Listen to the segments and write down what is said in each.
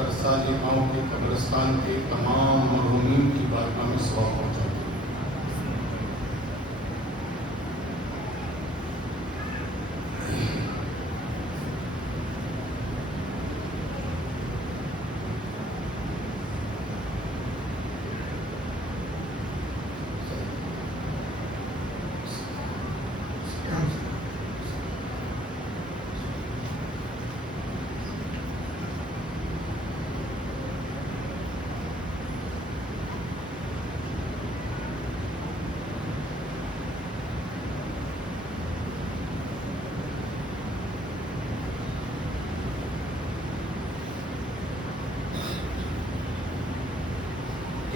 ترسالی ماؤں کے قبرستان کے تمام مرحومین کی بارگاہ میں ثواب پہنچاتے ہیں۔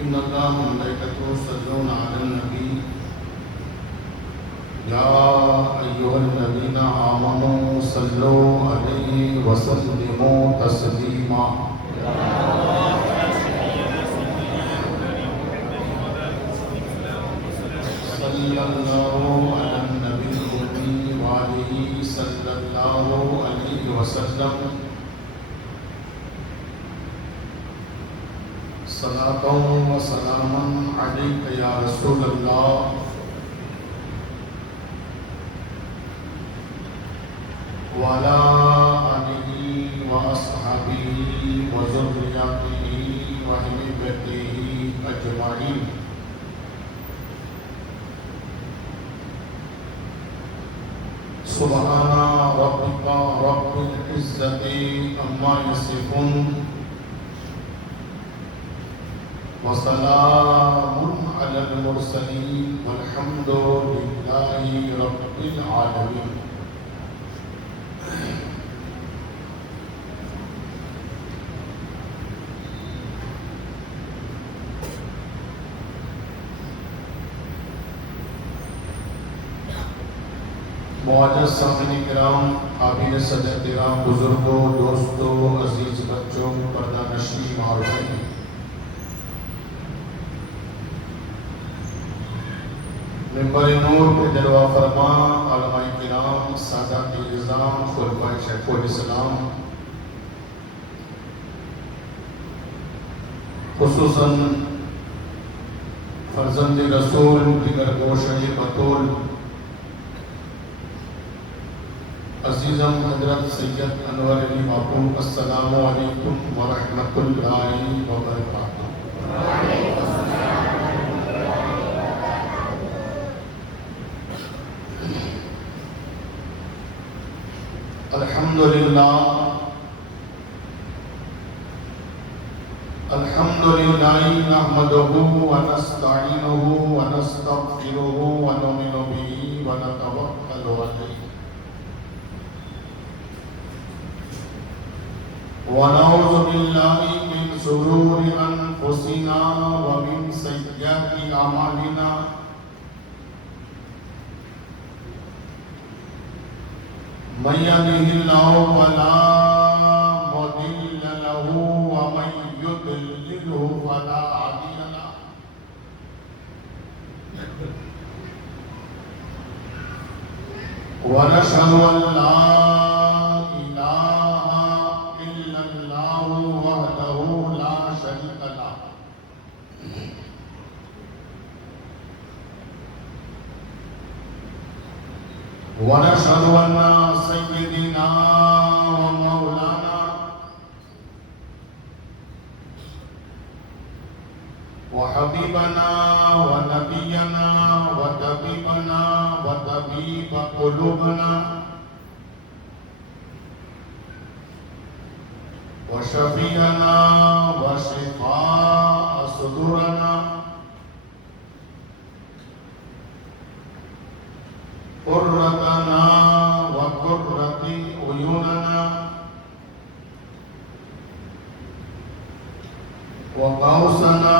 ان اللہ ملائکتہ یصلون علی النبی یا ایھا الذین آمنوا صلوا علیہ وسلموا تسلیما۔ صلی اللہ علی النبی الأمی وآلہ صلی اللہ علیہ وسلم۔ صلاۃ و سلام علیک یا رسول اللہ وعلی آلہ و اصحابہ و ذریتہ و اہل بیتہ اجمعین۔ سبحان ربک رب العزۃ عما یصفون وسلام علی المرسلین والحمد للہ رب العالمین۔ معزز سامعین کرام، حاضرین سجدہ کرام، بزرگوں، دوستوں، عزیز بچوں، پردہ نشین اور بھائی، ممبر نور پہ جلوہ فرما علماء کرام، سادات اعظام، خلفائے شیخ الاسلام، خصوصاً فرزند رسول دیگر گوشہ بطول عزیزم حضرت سید انور علی باپو، السلام علیکم ورحمۃ اللہ وبرکاتہ۔ الحمدللہ نحمدہ ونستعینہ ونستغفرہ ونؤمن بہ ونتوکل علیہ ونعوذ باللہ من شرور انفسنا ومن سیئات اعمالنا، من یہدہ اللہ فلا مضل لہ ومن یضللہ فلا ہادی لہ۔ ونشہد ان لا الہ الا اللہ وحدہ لا شریک لہ، ونشهد أن سيدنا ومولانا وحبيبنا ونبينا وطبيبنا وطبيب قلوبنا وشفيعنا وشفاء صدورنا قرتنا وقرة عيوننا وقوسنا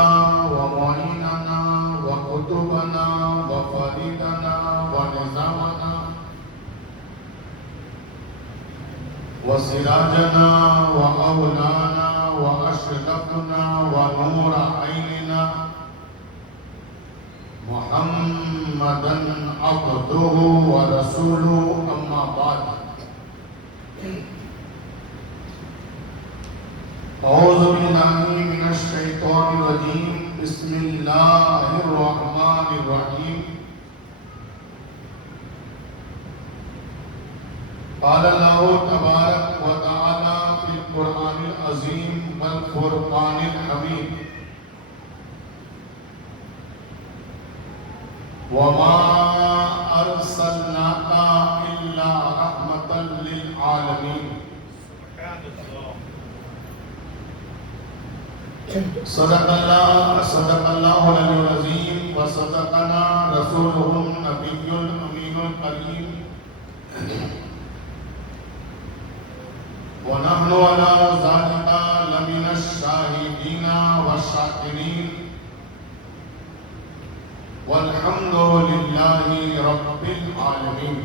ومعيننا وقطبنا وفريدنا ونظامنا وسراجنا وأولانا وأشرقنا ونور عيننا محمدا عبده ورسوله أما بعد أعوذ بالله من الشيطان الرجيم بسم الله الرحمن الرحيم قال الله تبارك وتعالى في القرآن العظيم والفرقان الحميد وما أرسلناك إلا رحمة للعالمين صدق الله العلي العظيم وصدقنا رسوله النبي الأمين الكريم ونحن على ذلك لمن الشاهدين والشاكرين والحمد لله رب العالمين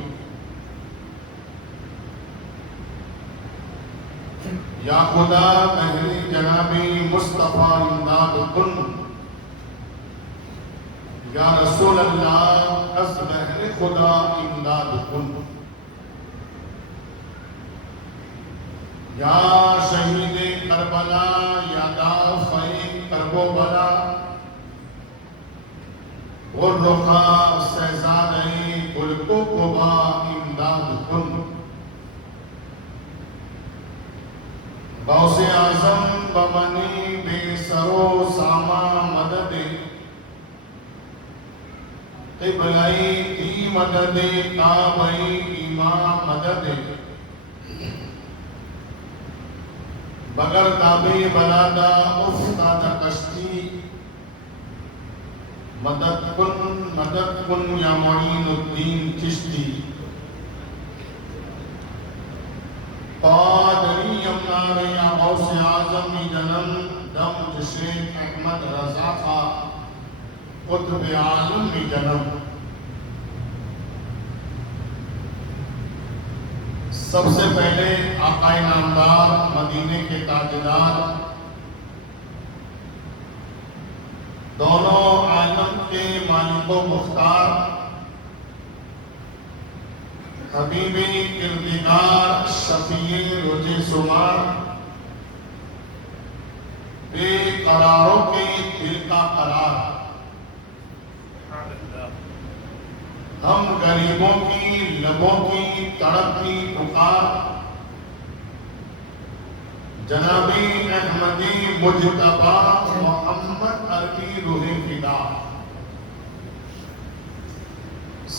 یا خدا بہر جناب مصطفیٰ امداد کن، یا رسول اللہ از بہر خدا امداد کن، یا شہید کربلا یا دافع کرب و بلا غرخا شہزادہ گل قبا امداد کن، غوث اعظم بمنی بے سرو ساما مدد قبلئی دی مدد کعبئی امام مدد بگر تابے بلادا افتاد کشتی مدد کن یا معین الدین چشتی قادری امنار یا غوث اعظم جنم دم شیخ احمد رضا خا قطب عالم جنم. سب سے پہلے آقا نامدار مدینے کے تاجدار دونوں عالم کے مالک و مختار حبیب کردگار شفیع رج سمار بے قراروں کے دل کا قرار ہم غریبوں کی لبوں کی تڑپتی پکار جنابی احمدی مجتبی محمد عربی روح فدا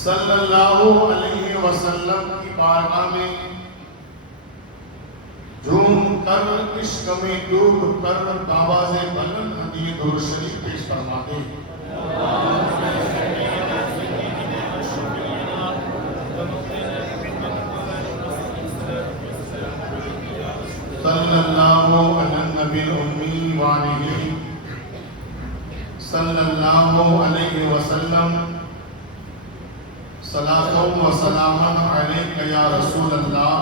صلی اللہ علیہ وسلم کی بارگاہ میں جھوم کر عشق میں ڈوب کر آواز بلند ہدیہ درود شریف پیش فرماتے ہیں. صلی اللہ علی النبی الامی وآلہ صلی اللہ علیہ وسلم صلاۃ و سلام علیک یا رسول اللہ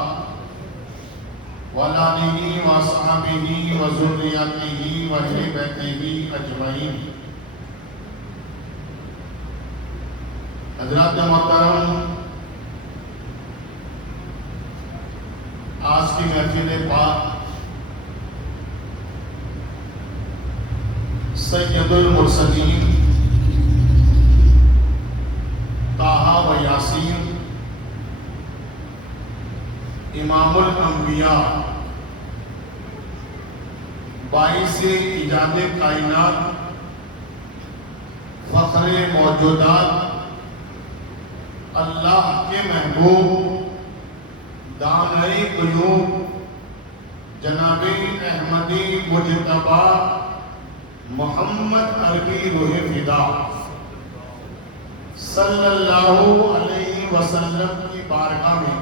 وعلی آلہ وصحبہ وذریتہ واہل بیتہ اجمعین. حضرات محترم، آج کی محفل پاک سید المرسلین طٰہٰ و یاسین امام الانبیاء باعث ایجاد کائنات فخر موجودات اللہ کے محبوب دانائی قیوب جناب احمدی مجتبی محمد عربی روح فدا صلی اللہ علیہ وسلم کی بارگاہ میں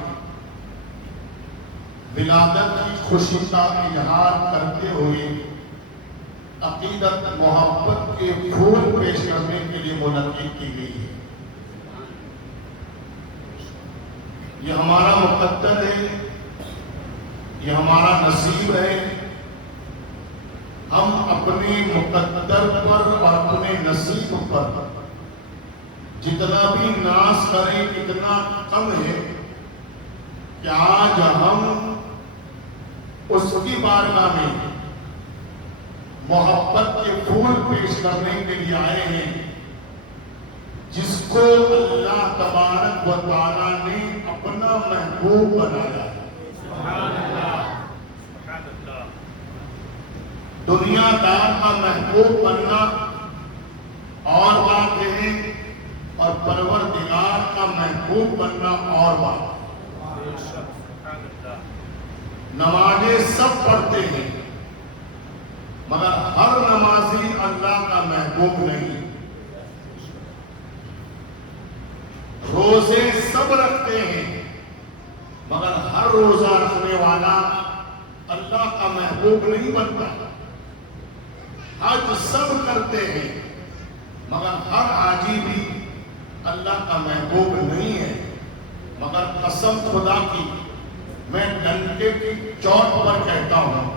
ولادت کی خوشی کا اظہار کرتے ہوئے عقیدت محبت کے پھول پیش کرنے کے لیے منعقد کی گئی ہے. یہ ہمارا مقدر ہے، یہ ہمارا نصیب ہے. ہم اپنے مقدر پر اور اپنے نصیب پر جتنا بھی ناز کریں اتنا کم ہے کہ آج ہم اس کی بارگاہ میں محبت کے پھول پیش کرنے کے لیے آئے ہیں، جس کو اللہ تبارک و تعالیٰ نے اپنا محبوب بنایا ہے۔ دنیا دار کا محبوب بننا اور بات ہے، اور پروردگار کا محبوب بننا اور بات۔ نمازیں سب پڑھتے ہیں، مگر ہر نمازی اللہ کا محبوب نہیں۔ روزے سب رکھتے ہیں، مگر ہر روزہ رکھنے والا اللہ کا محبوب نہیں بنتا۔ حج سب کرتے ہیں، مگر ہر حاجی بھی اللہ کا محبوب نہیں ہے۔ مگر قسم خدا کی، میں ڈنڈے کی چوٹ پر کہتا ہوں،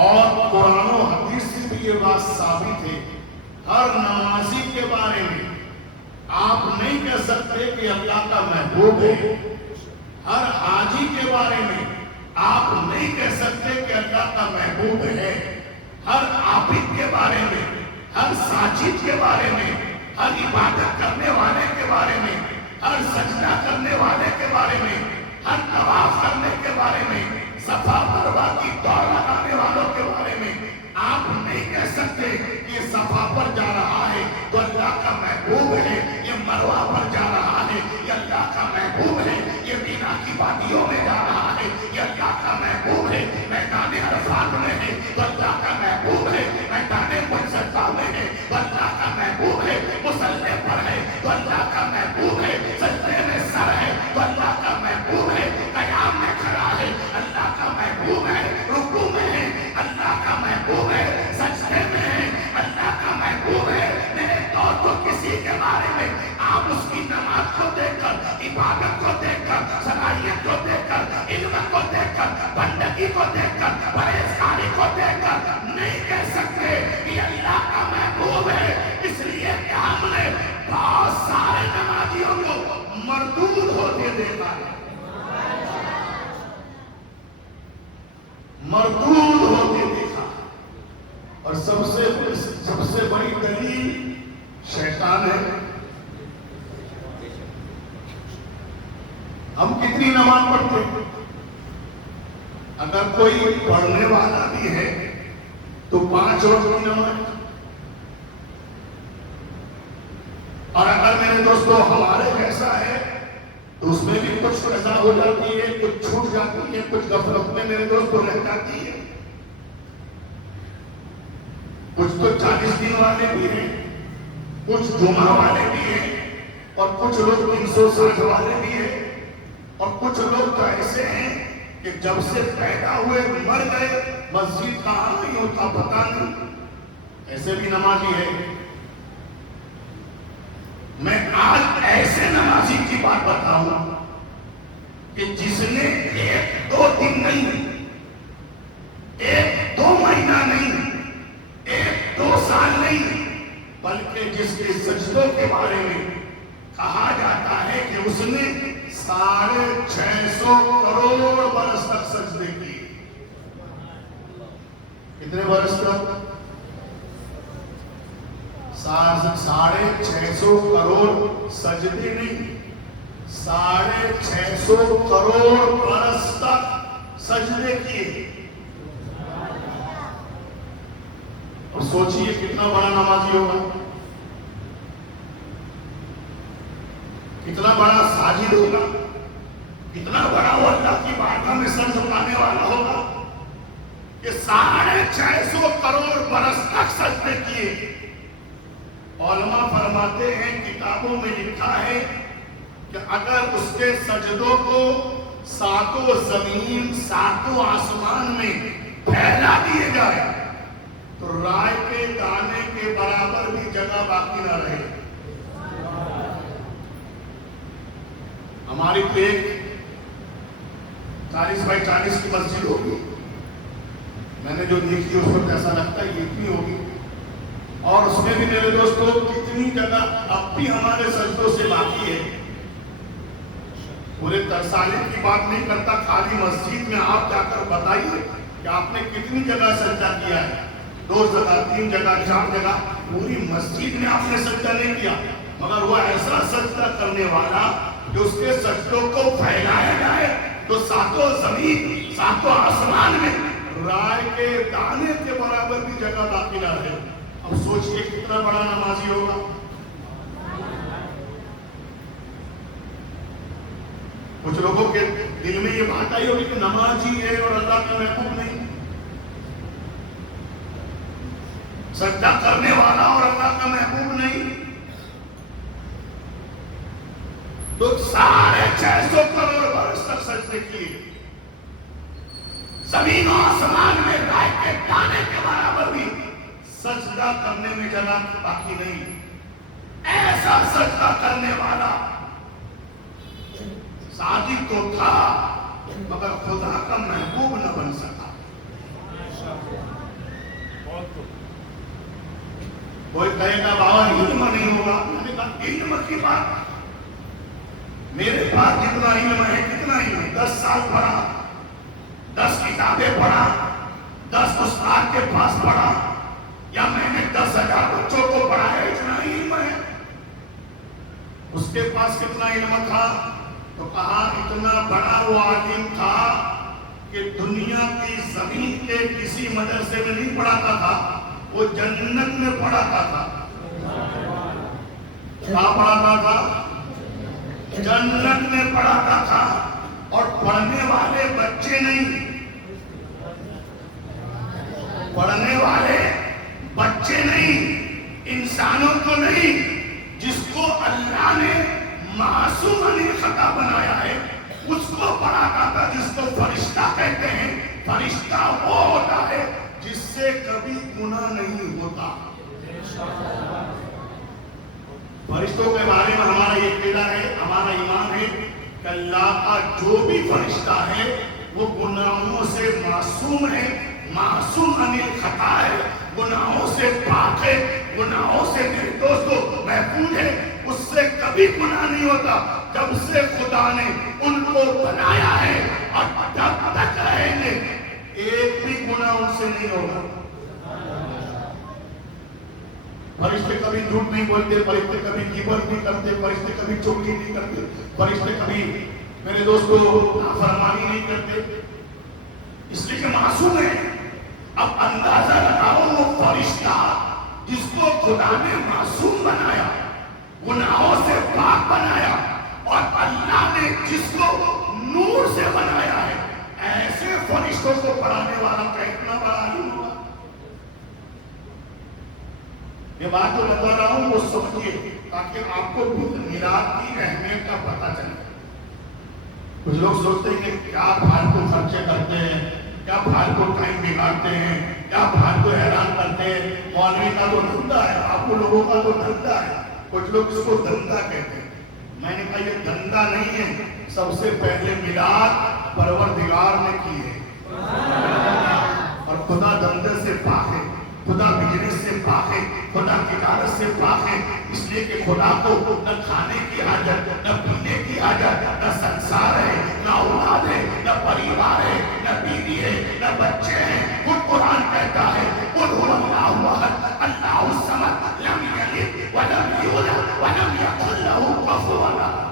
اور قرآن و حدیث سے بھی یہ بات ثابت ہے، ہر نمازی کے بارے میں آپ نہیں کہہ سکتے کہ اللہ کا محبوب ہے۔ ہر حاجی کے بارے میں آپ نہیں کہہ سکتے کہ اللہ کا محبوب ہے۔ ہر عابد کے بارے میں، ہر ساجد کے بارے میں، ہر عبادت کرنے والے کے بارے میں، ہر سجدہ کرنے والے کے بارے میں، ہر طواف کرنے کے بارے میں، صفا مروہ کی دوڑ لگانے والوں کے بارے میں آپ نہیں کہہ سکتے کہ یہ صفا پر جا رہا ہے تو اللہ کا محبوب ہے، یہ مروہ پر جا رہا ہے یہ اللہ کا محبوب ہے، یہ مینا کی وادیوں میں جا رہا ہے یہ اللہ کا محبوب ہے، میدان عرفات میں ہے تو اللہ کا محبوب ہے، میدان مصطفیٰ میں ہے تو اللہ کا محبوب ہے، مصلی پر ہے تو اللہ کا محبوب ہے، سجدے میں سر ہے تو اللہ کا محبوب ہے، قیام میں کھڑا ہے اللہ کا محبوب ہے، رکوع میں ہے اللہ کا محبوب ہے، سجدے میں ہے اللہ کا محبوب ہے۔ میرے دوستو، کسی کے بارے میں آپ اس کی نماز کو دیکھ کر، عبادت کو دیکھ کر، صلاحیت کو دیکھ کر، علم کو دیکھ کر، بندگی کو دیکھ کر، پرہیزگاری کو دیکھ کر نہیں کہہ سکتے کہ اللہ کا محبوب ہے۔ اس لیے کہ ہم نے بہت سارے نمازیوں کو مردود ہوتے دیکھا ہے، مردود ہوتے دیکھا، اور سب سے بڑی دلیل شیطان ہے۔ ہم کتنی نماز پڑھتے ہیں؟ اگر کوئی پڑھنے والا بھی ہے تو 5 وقت کی نماز، اور اگر میرے دوستو ہمارے جیسا ہے تو اس میں بھی کچھ قضا ہو جاتی ہے، کچھ چھوٹ جاتی ہے، کچھ غفلت میں میرے دوستو رہ جاتی ہے۔ کچھ تو 40 دن والے بھی ہیں، کچھ جمعہ والے بھی ہیں، اور کچھ لوگ 360 والے بھی ہیں، اور کچھ لوگ تو ایسے ہیں کہ جب سے پیدا ہوئے مر گئے، مسجد کہاں نہیں ہوتا پتہ نہیں، ایسے بھی نمازی ہے۔ میں آج ایسے نمازی کی بات بتاؤں کہ جس نے 1-2 دن نہیں، 1-2 مہینہ نہیں، 1-2 سال نہیں، بلکہ جس کے سجدوں کے بارے میں کہا جاتا ہے کہ اس نے 650 کروڑ برس تک سجدے کیے۔ کتنے برس تک؟ 650 کروڑ سجدے نہیں، 650 کروڑ برس تک سجدے کیے۔ اور سوچئے کتنا بڑا نمازی ہوگا، کتنا بڑا ساجد ہوگا، کتنا بڑا وہ اللہ کی بارگاہ میں سر جھکانے والا ہوگا کہ 650 کروڑ برس تک سجدے کیے۔ علماء فرماتے ہیں، کتابوں میں لکھا ہے کہ اگر اس کے سجدوں کو 7 زمین 7 آسمان میں پھیلا دیے جائے تو رائے کے دانے کے برابر بھی جگہ باقی نہ رہے۔ ہماری تو ایک 40 بائی 40 کی مسجد ہوگی، میں نے جو دیکھی اس وقت ایسا لگتا ہے یہ اتنی ہوگی، اور اس میں بھی میرے دوستوں کتنی جگہ اب بھی ہمارے سجدوں سے باقی ہے۔ پورے ترسالے کی بات نہیں کرتا، خالی مسجد میں آپ جا کر بتائیے کہ آپ نے کتنی جگہ سجدہ کیا ہے۔ 2 جگہ 3 جگہ 4 جگہ پوری مسجد میں آپ نے سجدہ نہیں کیا، مگر وہ ایسا سجدہ کرنے والا جو اس کے سجدوں کو پھیلایا جائے تو ساتوں زمین ساتوں آسمان میں رائے کے دانے کے برابر بھی جگہ باقی نہ رہے۔ اب سوچئے کتنا بڑا نمازی ہوگا۔ کچھ لوگوں کے دل میں یہ بات آئی ہوگی کہ نمازی ہے اور اللہ کا محبوب نہیں، سجدہ کرنے والا اور اللہ کا محبوب نہیں، تو سارے 600 کروڑ برس تک سجدے کیے، زمین و آسمان میں رائے کے دانے کے برابر بھی سجدہ کرنے میں جگہ باقی نہیں۔ ایسا سجدہ کرنے والا صادق تو تھا مگر خدا کا محبوب نہ بن سکا۔ کوئی کہے گا بابا علم نہیں ہوگا، میں نے کہا علم کی بات، میرے پاس جتنا علم ہے کتنا علم ہے، 10 سال پڑھا، 10 کتابیں پڑھا، 10 استاد کے پاس پڑھا، یا میں نے 10,000 بچوں کو پڑھایا، اتنا علم ہے۔ اس کے پاس کتنا علم تھا؟ تو کہا اتنا بڑا وہ عالم تھا کہ دنیا کی زمین کے کسی مدرسے میں نہیں پڑھاتا تھا، وہ جنت میں پڑھاتا تھا۔ کیا پڑھاتا تھا؟ جنت میں پڑھاتا تھا، اور پڑھنے والے بچے نہیں، پڑھنے والے بچے نہیں، انسانوں کو نہیں، جس کو اللہ نے معصوم عن خطا بنایا ہے اس کو پڑھاتا تھا، جس کو فرشتہ کہتے ہیں۔ فرشتہ وہ ہوتا ہے جس سے کبھی گناہ نہیں ہوتا۔ فرشتوں کے بارے میں ہمارا یہ عقیدہ ہے، ہمارا ایمان ہے کہ اللہ کا جو بھی فرشتہ ہے وہ گناہوں سے معصوم ہے، معصوم عن خطا ہے، گناہوں سے پاک ہے، گناہوں سے میرے دوستو محفوظ ہے، اس سے کبھی گناہ نہیں ہوتا۔ جب سے خدا نے ان کو بنایا ہے اور جب تک رہیں گے ایک بھی گناہ ان سے نہیں ہوگا۔ فرشتے کبھی جھوٹ نہیں بولتے، فرشتے کبھی غیبت نہیں کرتے، فرشتے کبھی چغلی نہیں کرتے، فرشتے کبھی میرے دوستو نافرمانی نہیں کرتے، اس لیے کہ معصوم ہے۔ اب اندازہ لگاؤ وہ فرشتہ جس کو خدا نے معصوم بنایا، گناہوں سے پاک بنایا، اور اللہ نے جس کو نور سے بنایا ہے، ایسے فرشتوں کو پڑھانے والا کتنا بڑا عالم ہوگا۔ یہ بات جو بتا رہا ہوں وہ سمجھیے تاکہ آپ کو میلاد کی اہمیت کا پتہ چلے۔ کچھ لوگ سوچتے ہیں کہ کیا پھالتو خرچے کرتے ہیں، کیا پھالتو ٹائم بگاڑتے ہیں، کیا پھالتو حیران کرتے ہیں، مولوی کا تو دھندا ہے، آپ کو لوگوں کا تو دھندا ہے۔ کچھ لوگ اس کو دھندا کہتے ہیں، میں نے کہا یہ دھندا نہیں ہے، سب سے پہلے میلاد پروردگار نے کی ہے، اور خدا دھندے سے پاک ہے، خدا بجنس سے پاک ہے، خدا تجارت سے پاک ہے، اس لیے کہ خدا کو نہ کھانے کی حاجت، نہ پینے کی حاجت، نہ سنسار ہے، نہ اولاد ہے، نہ پریوار ہے، نہ بیوی ہے، نہ بچے ہیں۔ خود قرآن کہتا ہے قل هو اللہ احد اللہ الصمد لم یلد ولم یولد ولم یکن له کفوا احد۔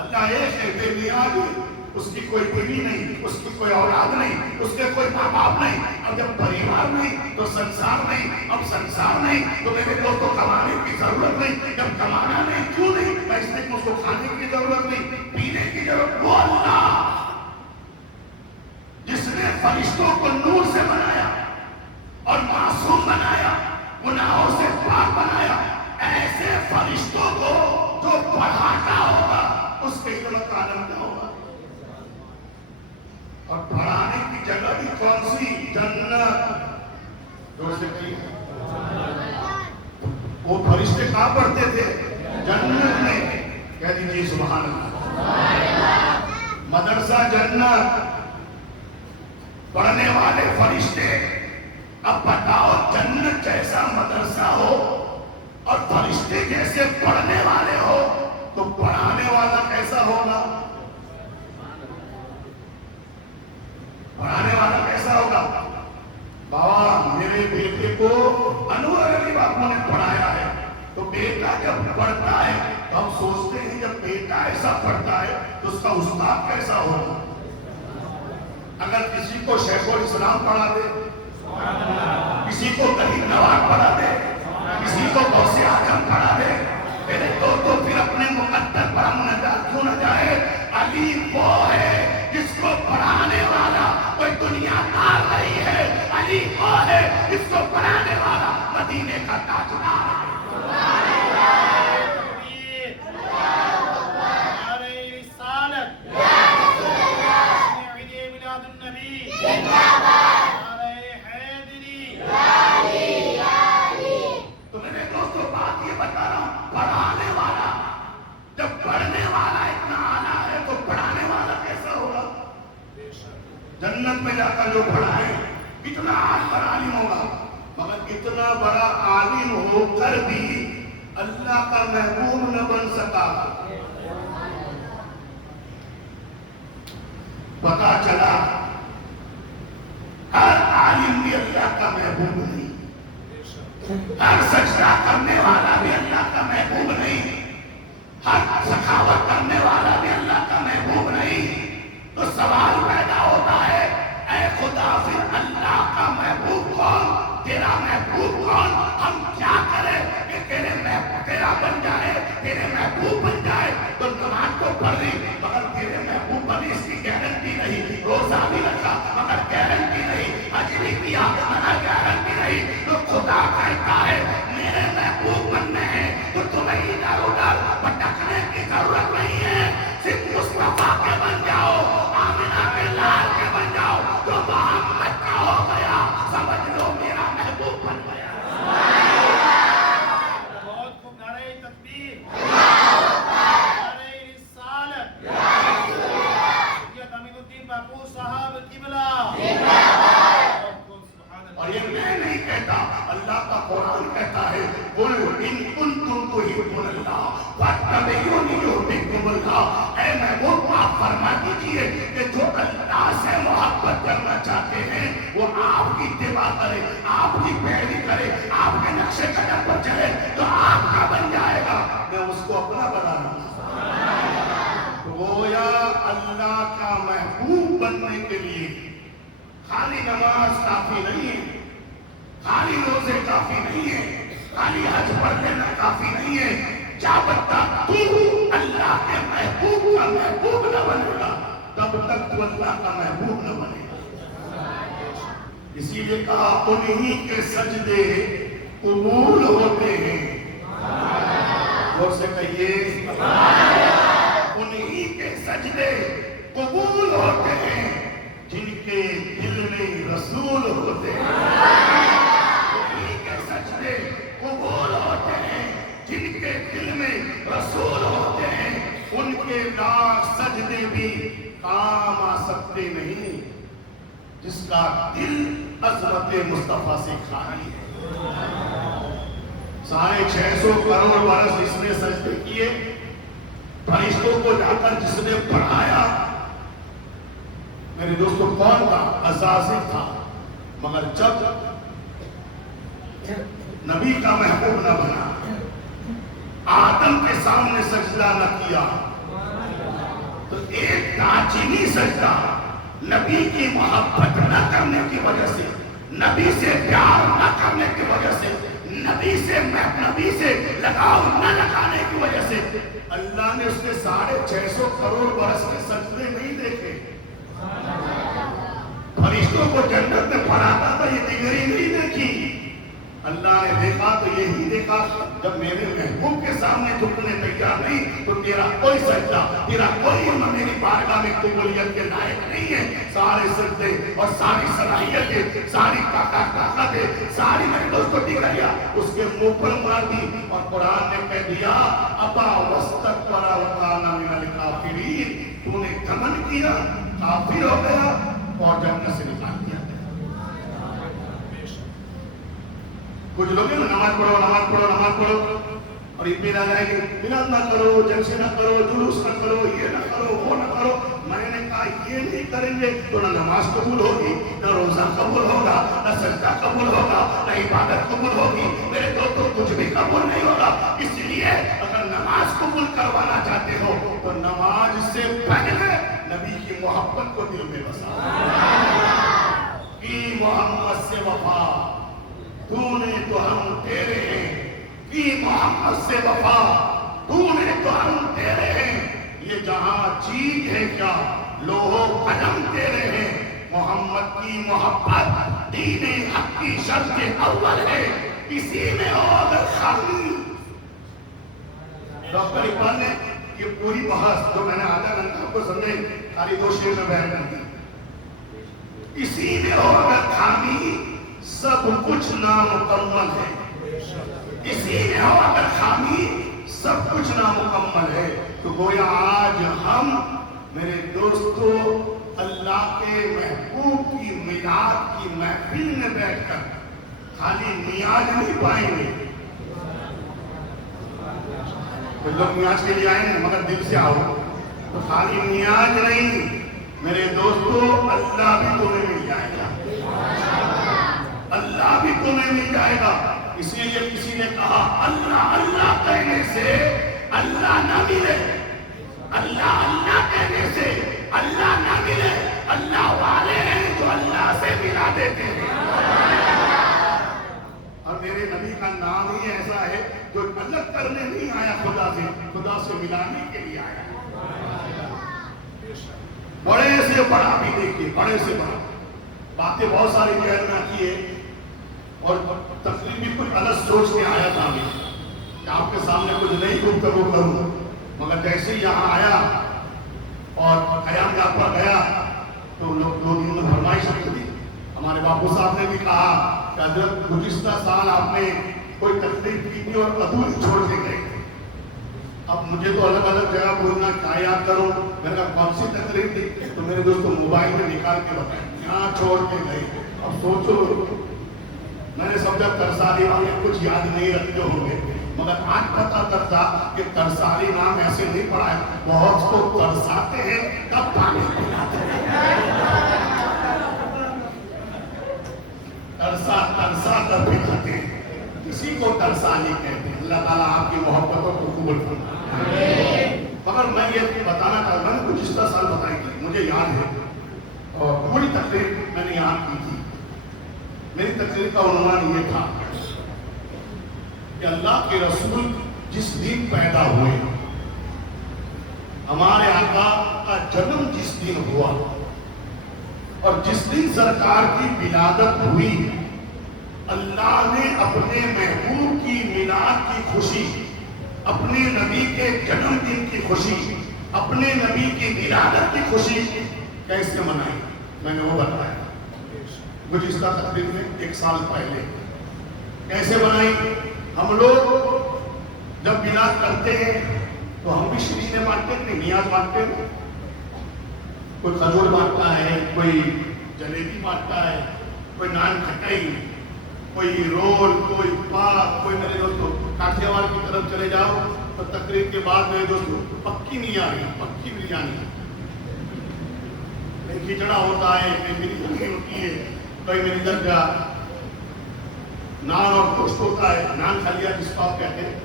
اللہ ایک ہے، بے نیازی، اس کی کوئی بیوی نہیں، اس کی کوئی اولاد نہیں، اس کے کوئی ماں باپ نہیں۔ اب جب پریوار نہیں تو سنسار نہیں، اب سنسار نہیں تو میرے دوست کو کمانے کی ضرورت نہیں، جب کمانا نہیں کیوں نہیں، میں اس لیے کہ اس کو کھانے کی ضرورت نہیں، پینے کی ضرورت۔ وہ اللہ جس نے فرشتوں کو نور سے بنایا اور معصوم بنایا، گناہوں سے پاک بنایا، ایسے فرشتوں کو جو پڑھاتا ہوگا اس کے علم کا عالم کیا ہوگا؟ اور پڑھانے کی جگہ بھی کون سی؟ جنت۔ جو سے کہی وہ فرشتے کہاں پڑھتے تھے؟ جنت میں۔ کہہ دیجیے سبحان اللہ۔ مدرسہ جنت، پڑھنے والے فرشتے۔ اب بتاؤ جنت جیسا مدرسہ ہو اور فرشتے جیسے پڑھنے والے ہو تو پڑھانے والا کیسا ہوگا؟ پڑھانے والا کیسا ہوگا؟ میرے بیٹے کو انور علی باپو نے پڑھایا ہے، تو بیٹا جب پڑھتا ہے تو ہم سوچتے ہیں جب بیٹا ایسا پڑھتا ہے تو اس کا استاد کیسا ہوگا۔ اگر کسی کو شیخ الاسلام پڑھا دے، کسی کو غریب نواز پڑھا دے، کسی کو غوث اعظم پڑھا دے، میرے تو پھر اپنے مقدر پر ہم کیوں نہ جائے۔ علی وہ ہے جس کو پڑھانے والا کوئی دنیا دار نہیں ہے، علی وہ ہے جس کو پڑھانے والا مدینے کا تاجدار ہے۔ تو میرے دوستوں بات یہ بتا رہا ہوں، پڑھانے والا جب پڑھنے والا اتنا آنا ہے تو پڑھانے والا کیسا ہوگا؟ جنت میں جا کر جو پڑھائے کتنا بڑا عالم ہوگا، مگر اتنا بڑا عالم ہو کر بھی اللہ کا محبوب نہ بن سکا۔ پتا چلا ہر عالم بھی اللہ کا محبوب نہیں، ہر سجدہ کرنے والا بھی اللہ کا محبوب نہیں، ہر سخاوت کرنے والا بھی اللہ کا محبوب نہیں۔ تو سوال پیدا ہوتا ہے، اے خدا پھر اللہ کا محبوب کون، تیرا محبوب کون؟ ہم کیا کریں کہ تیرے محبوب تیرا بن جائے، تیرے محبوب بن جائے؟ تو نماز تو پڑھ لی مگر تیرے محبوب بنی اس کی گارنٹی نہیں، روزہ بھی رکھا مگر گارنٹی نہیں، حج بھی کیا مگر گارنٹی نہیں۔ تو خدا کہتا ہے میرے محبوب بننے ہیں تو تمہیں ادھر ادھر بھٹکنے کی ضرورت نہیں ہے، صرف مصطفیٰ کے بن جاؤ، آمنہ کے لال کے بن جاؤ، جو محمد کا ہو گیا سمجھ لو میرا محبوب بن گیا۔ بہت خوب، نعرہ تکبیر، نعرہ رسالت، سید امین الدین باپو صاحب قبلہ۔ اور یہ میں نہیں کہتا، اللہ کا قرآن کہتا ہے قل ان کنتم تحبون اللہ فاتبعونی یحببکم اللہ۔ اے محبوب آپ فرما دیجئے کہ جو اللہ سے محبت کرنا چاہتے ہیں وہ آپ کی اتباع کرے، آپ کی پیروی کرے، آپ کے نقش قدم پر چلے تو آپ کا بن جائے گا۔ میں اس کو اپنا بنانا گویا اللہ کا محبوب بننے کے لیے خالی نماز کافی نہیں ہے، خالی روزے کافی نہیں ہے، خالی حج پڑھ لینا کافی نہیں ہے۔ جب تک تو اللہ کے محبوب کا محبوب نہ بنے گا تب تک تو اللہ کا محبوب نہ بنے گا۔ اسی لیے کہا انہی کے سجدے قبول ہوتے ہیں، اور سے کہیے انہی کے سجدے قبول ہوتے ہیں جن کے دل میں رسول ہوتے ہیں، انہی کے سجدے قبول ہوتے ہیں جن کے دل میں رسول ہوتے ہیں، ان کے لاکھ سجدے بھی کام آ سکتے نہیں جس کا دل عظمت مصطفیٰ سے خالی ہے۔ 650 کروڑ برس جس نے سجدے کیے، فرشتوں کو جا کر جس نے پڑھایا، میرے دوستو کون تھا؟ عزازل تھا، مگر جب نبی کا محبوب نہ بنا، آدم کے سامنے سجدہ نہ کیا، تو ایک داچینی سجدہ نبی کی محبت نہ کرنے کی وجہ سے، نبی سے پیار نہ کرنے کی وجہ سے، نبی سے لگاؤ نہ لگانے کی وجہ سے اللہ نے اس کے 650 کروڑ برس کے سجدے نہیں دیکھے۔ فرشتوں کو جنت میں پڑھاتا تھا، یہ ڈگری نہیں دیکھی۔ اللہ نے دیکھا تو یہی دیکھا جب میرے محبوب کے سامنے جھکنے تیار نہیں تو تیرا کوئی سجدہ، تیرا کوئی عمل میری بارگاہ میں قبولیت کے لائق نہیں ہے۔ سارے سجدے اور ساری صلاحیتیں، ساری طاقتیں، ساری میرے دوستوں ڈگریاں اس کے منہ پر مار دی، اور قرآن نے کہہ دیا ابا واستکبر وکان من الکافرین، تو نے گھمنڈ کیا، کافر ہو گیا اور جنت سے نکال دیا۔ کچھ لوگ نماز پڑھو نماز پڑھو نماز پڑھو اور یہ پیدا جائے گی، ملاد نہ کرو، جلسے نہ کرو، جلوس نہ کرو، یہ نہ کرو، وہ نہ کرو۔ میں نے کہا یہ نہیں کریں گے تو نہ نماز قبول ہوگی، نہ روزہ روزہ قبول ہوگا، نہ سجدہ قبول ہوگا، نہ عبادت قبول ہوگی، میرے دوستوں کچھ بھی قبول نہیں ہوگا۔ اس لیے اگر نماز قبول کروانا چاہتے ہو تو نماز سے پہلے نبی کی محبت کو دل میں بسا۔ کی محمد سے وفا تو نے تو ہم تیرے ہیں، کی محمد سے وفا تو نے تو ہم تیرے ہیں، یہ جہاں چیز ہے کیا لوہ و قلم تیرے ہیں، محمد کی محبت دین حق کی شرط اول ہے، اسی میں ہو اگر خامی۔ ڈاکٹر اقبال نے یہ پوری بحث جو میں نے آدھا گھنٹہ کو سمجھے خالی 2 شعر میں بیان کر دی۔ اسی میں ہو اگر خامی سب کچھ نامکمل ہے، اسی میں ہو اگر خامی سب کچھ نامکمل ہے۔ تو گویا آج ہم میرے دوستو اللہ کے محبوب کی میلاد کی محفل میں بیٹھ کر خالی نیاز نہیں پائیں گے، کچھ لوگ نیاز کے لیے آئیں گے مگر دل سے آؤ، تو خالی نیاز نہیں میرے دوستو، اللہ بھی تمہیں مل جائے گا، اللہ بھی تمہیں مل جائے گا۔ اسی لیے کسی نے کہا اللہ اللہ کہنے سے اللہ نہ ملے، اللہ اللہ کہنے سے اللہ نہ ملے، اللہ والے ہیں جو اللہ سے ملا دیتے ہیں۔ اور میرے نبی کا نام ہی ایسا ہے جو الگ کرنے نہیں آیا خدا سے، خدا سے ملانے کے لیے آیا۔ بڑے سے بڑا بھی دیکھیے، بڑے سے بڑا باتیں بہت ساری ذہن میں آتی ہے، اور تقریب بھی کچھ الگ سوچ کے آیا تھا میں کہ آپ کے سامنے کچھ نئی گفتگو کروں، مگر جیسے ہی یہاں آیا اور قیام گاہ پر گیا تو لوگوں نے فرمائش کی تھی، ہمارے باپو صاحب نے بھی کہا کہ حضرت گزشتہ سال آپ نے کوئی تقریب کی تھی اور ادھوری چھوڑ کے گئے تھے، اب مجھے تو الگ الگ جگہ بولنا کیا یاد کروں، میں نے کہا کون سی تقریب تھی، تو میرے دوستوں موبائل میں نکال کے بتائیں یہاں چھوڑ کے گئے۔ اب سوچو میں نے سمجھا ترسالی والے کچھ یاد نہیں رکھتے ہوں گے، مگر آج پتا کرتا کہ ترسالی نام ایسے نہیں پڑا ہے، بہت کو ترساتے ہیں کب پانی پلاتے ہیں، ترسا کر پلاتے ہیں، اسی کو ترسالی کہتے ہیں۔ اللہ تعالیٰ آپ کی محبتوں کو قبول فرمائے۔ مگر میں یہ بتانا چاہتا ہوں، میں نے گزشتہ سال بتائی تھی، مجھے یاد ہے، اور پوری تقریر میں نے یہاں کی تھی۔ میری تقریر کا عنوان یہ تھا کہ اللہ کے رسول جس دن پیدا ہوئے، ہمارے آقا کا جنم جس دن ہوا، اور جس دن سرکار کی ولادت ہوئی، اللہ نے اپنے محبوب کی میلاد کی خوشی، اپنے نبی کے جنم دن کی خوشی، اپنے نبی کی ولادت کی خوشی کیسے منائی، میں نے وہ بتایا گزشتہ تقریب میں 1 سال پہلے۔ کیسے بنائی؟ ہم لوگ جب میلاد کرتے ہیں تو ہم بھی شیرینیں بانٹتے ہیں، نیاز بانٹتے ہیں، کوئی کھجور بانٹتا ہے، کوئی جلیبی بانٹتا ہے، کوئی نان کھٹائی، کوئی رول، کوئی پاک، کوئی میرے دوستوں کاٹھیا وار کی طرف چلے جاؤ تو تقریب کے بعد میرے دوستوں پکی نیاز، پکی بریانی، کھچڑا ہوتا ہے، بریانی ہوتی ہے، کوئی میری درجہ نان اور گوشت ہوتا ہے، نان کھا لیا جس کو آپ کہتے ہیں۔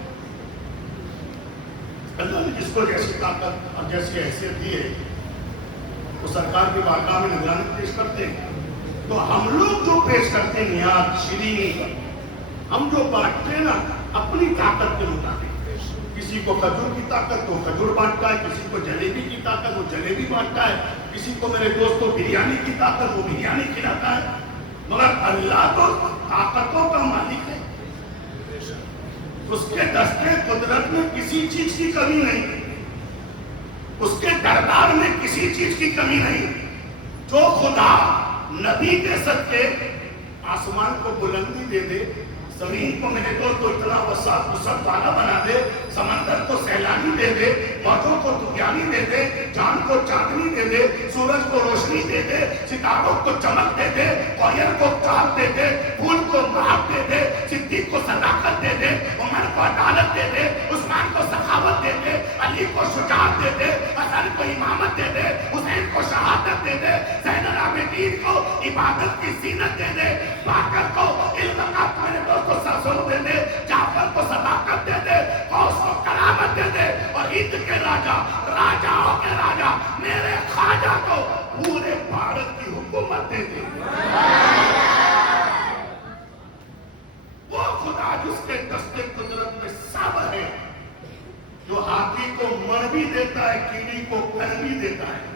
اللہ نے جس کو جیسی طاقت اور جیسی حیثیت دی ہے وہ سرکار کی بارگاہ میں نگرانی پیش کرتے ہیں۔ تو ہم لوگ جو پیش کرتے ہیں نیاز شیرینی، ہم جو بانٹتے ہیں نا اپنی طاقت کے مطابق، کسی کو کھجور کی طاقت تو کھجور بانٹتا ہے، کسی کو جلیبی کی طاقت وہ جلیبی بانٹتا ہے، کسی کو میرے دوستوں بریانی کی طاقت وہ بریانی کھلاتا ہے، مگر اللہ تو طاقتوں کا مالک ہے، اس کے دستے قدرت میں کسی چیز کی کمی نہیں، اس کے دربار میں کسی چیز کی کمی نہیں۔ جو خدا نبی کے صدقے آسمان کو بلندی دے دے، زمین کو میرے دوستوں اتنا وسعت والا بنا دے، سمندر کو سیلانی دے دے، موجوں کو طغیانی دے دے، چاند کو چاندنی دے دے، سورج کو روشنی دے دے، ستاروں کو چمک دے دے، کوئر کو چاند دے دے، پھول کو مہک دے دے، صدیق کو صداقت دے دے، عمر کو عدالت دے دے، عثمان کو سخاوت دے دے، علی کو شجاعت دے دے، حسن حسن کو امامت دے دے, حسین کو شہادت دے دے, زین العابدین کو عبادت کی زینت دے دے, باقر کو علم کا طالب کو سرسوں دے دے, جعفر کو صداقت دے دے, غوث کو کرامت دے دے, اور ہند کے راجا, راجاؤں کے راجا میرے خواجہ کو پورے بھارت کی حکومت دے دے. وہ خدا جس کے دست قدرت میں صابر ہے, جو ہاتھی کو مر بھی دیتا ہے, کیڑی کو کر بھی دیتا ہے.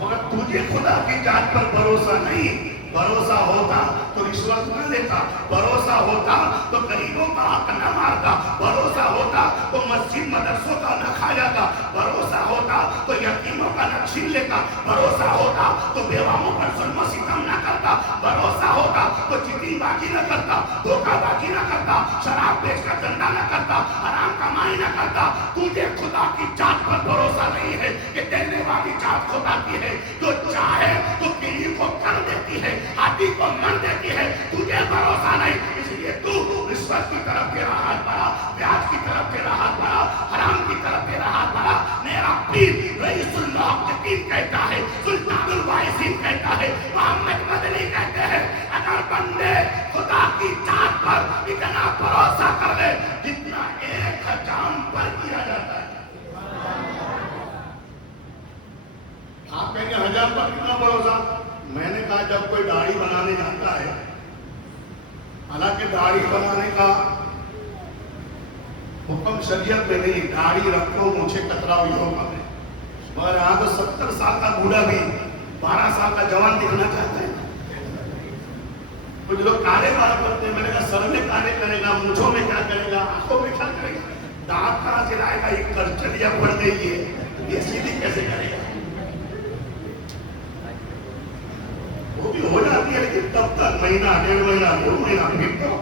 مگر تجھے خدا کی ذات پر بھروسہ نہیں. بھروسہ ہوتا تو رشوت نہ لیتا, بھروسہ ہوتا تو غریبوں کا حق نہ مارتا, بھروسہ ہوتا تو مسجد مدرسوں کا نہ کھا جاتا, بھروسہ ہوتا تو یتیموں کا نہ چھین لیتا, بھروسہ ہوتا تو بیواؤں پر ظلم و ستم نہ کرتا, بھروسہ ہوتا تو چٹی بازی نہ کرتا, دھوکہ بازی نہ کرتا, شراب بیچ کر دھندا نہ کرتا, حرام کمائی نہ کرتا. تجھے خدا کی ذات پر بھروسہ نہیں ہے کہ دینے والی ذات خدا کی ہے, جو چاہے تو کیڑی کو کر دیتی ہے, ہاتھی کو مر دیتی ہے. تجھے بھروسہ نہیں, اس لیے تو رشوت کی طرف تیرا ہاتھ بڑھا, بیاج کی طرف تیرا ہاتھ بڑھا, حرام کی طرف تیرا ہاتھ بڑھا. میرا پیر رئیس المحققین کہتا ہے, سلطان الواعظین کہتا ہے, محمد مدنی کہتے ہیں, اگر بندے خدا کی ذات پر اتنا بھروسہ کر لے جتنا ایک حجام پر کیا جاتا ہے. آپ کہیں گے حجام پر کتنا بھروسہ؟ میں نے کہا جب کوئی داڑھی بنانے جاتا ہے, حالانکہ داڑھی بنانے کا حکم شریعت میں نہیں, داڑھی رکھو مجھے کتراؤ یہ حکم ہے, مگر یہاں تو 70 سال کا بوڑھا بھی 12 سال کا جوان دکھنا چاہتا ہے. کچھ لوگ کالے بال کرتے ہیں, میں نے کہا سر میں کالے کرے گا, مونچھوں میں کیا کرے گا, آنکھوں میں کیا کرے گا, دانت کہاں سے لائے گا, یہ کرچلیا پڑ گئی ہے, یہ سیدھی کیسے کرے گا. وہ بھی ہو جاتی ہے لیکن تب تک مہینہ, 1.5 مہینہ, 2 مہینہ, پھر تو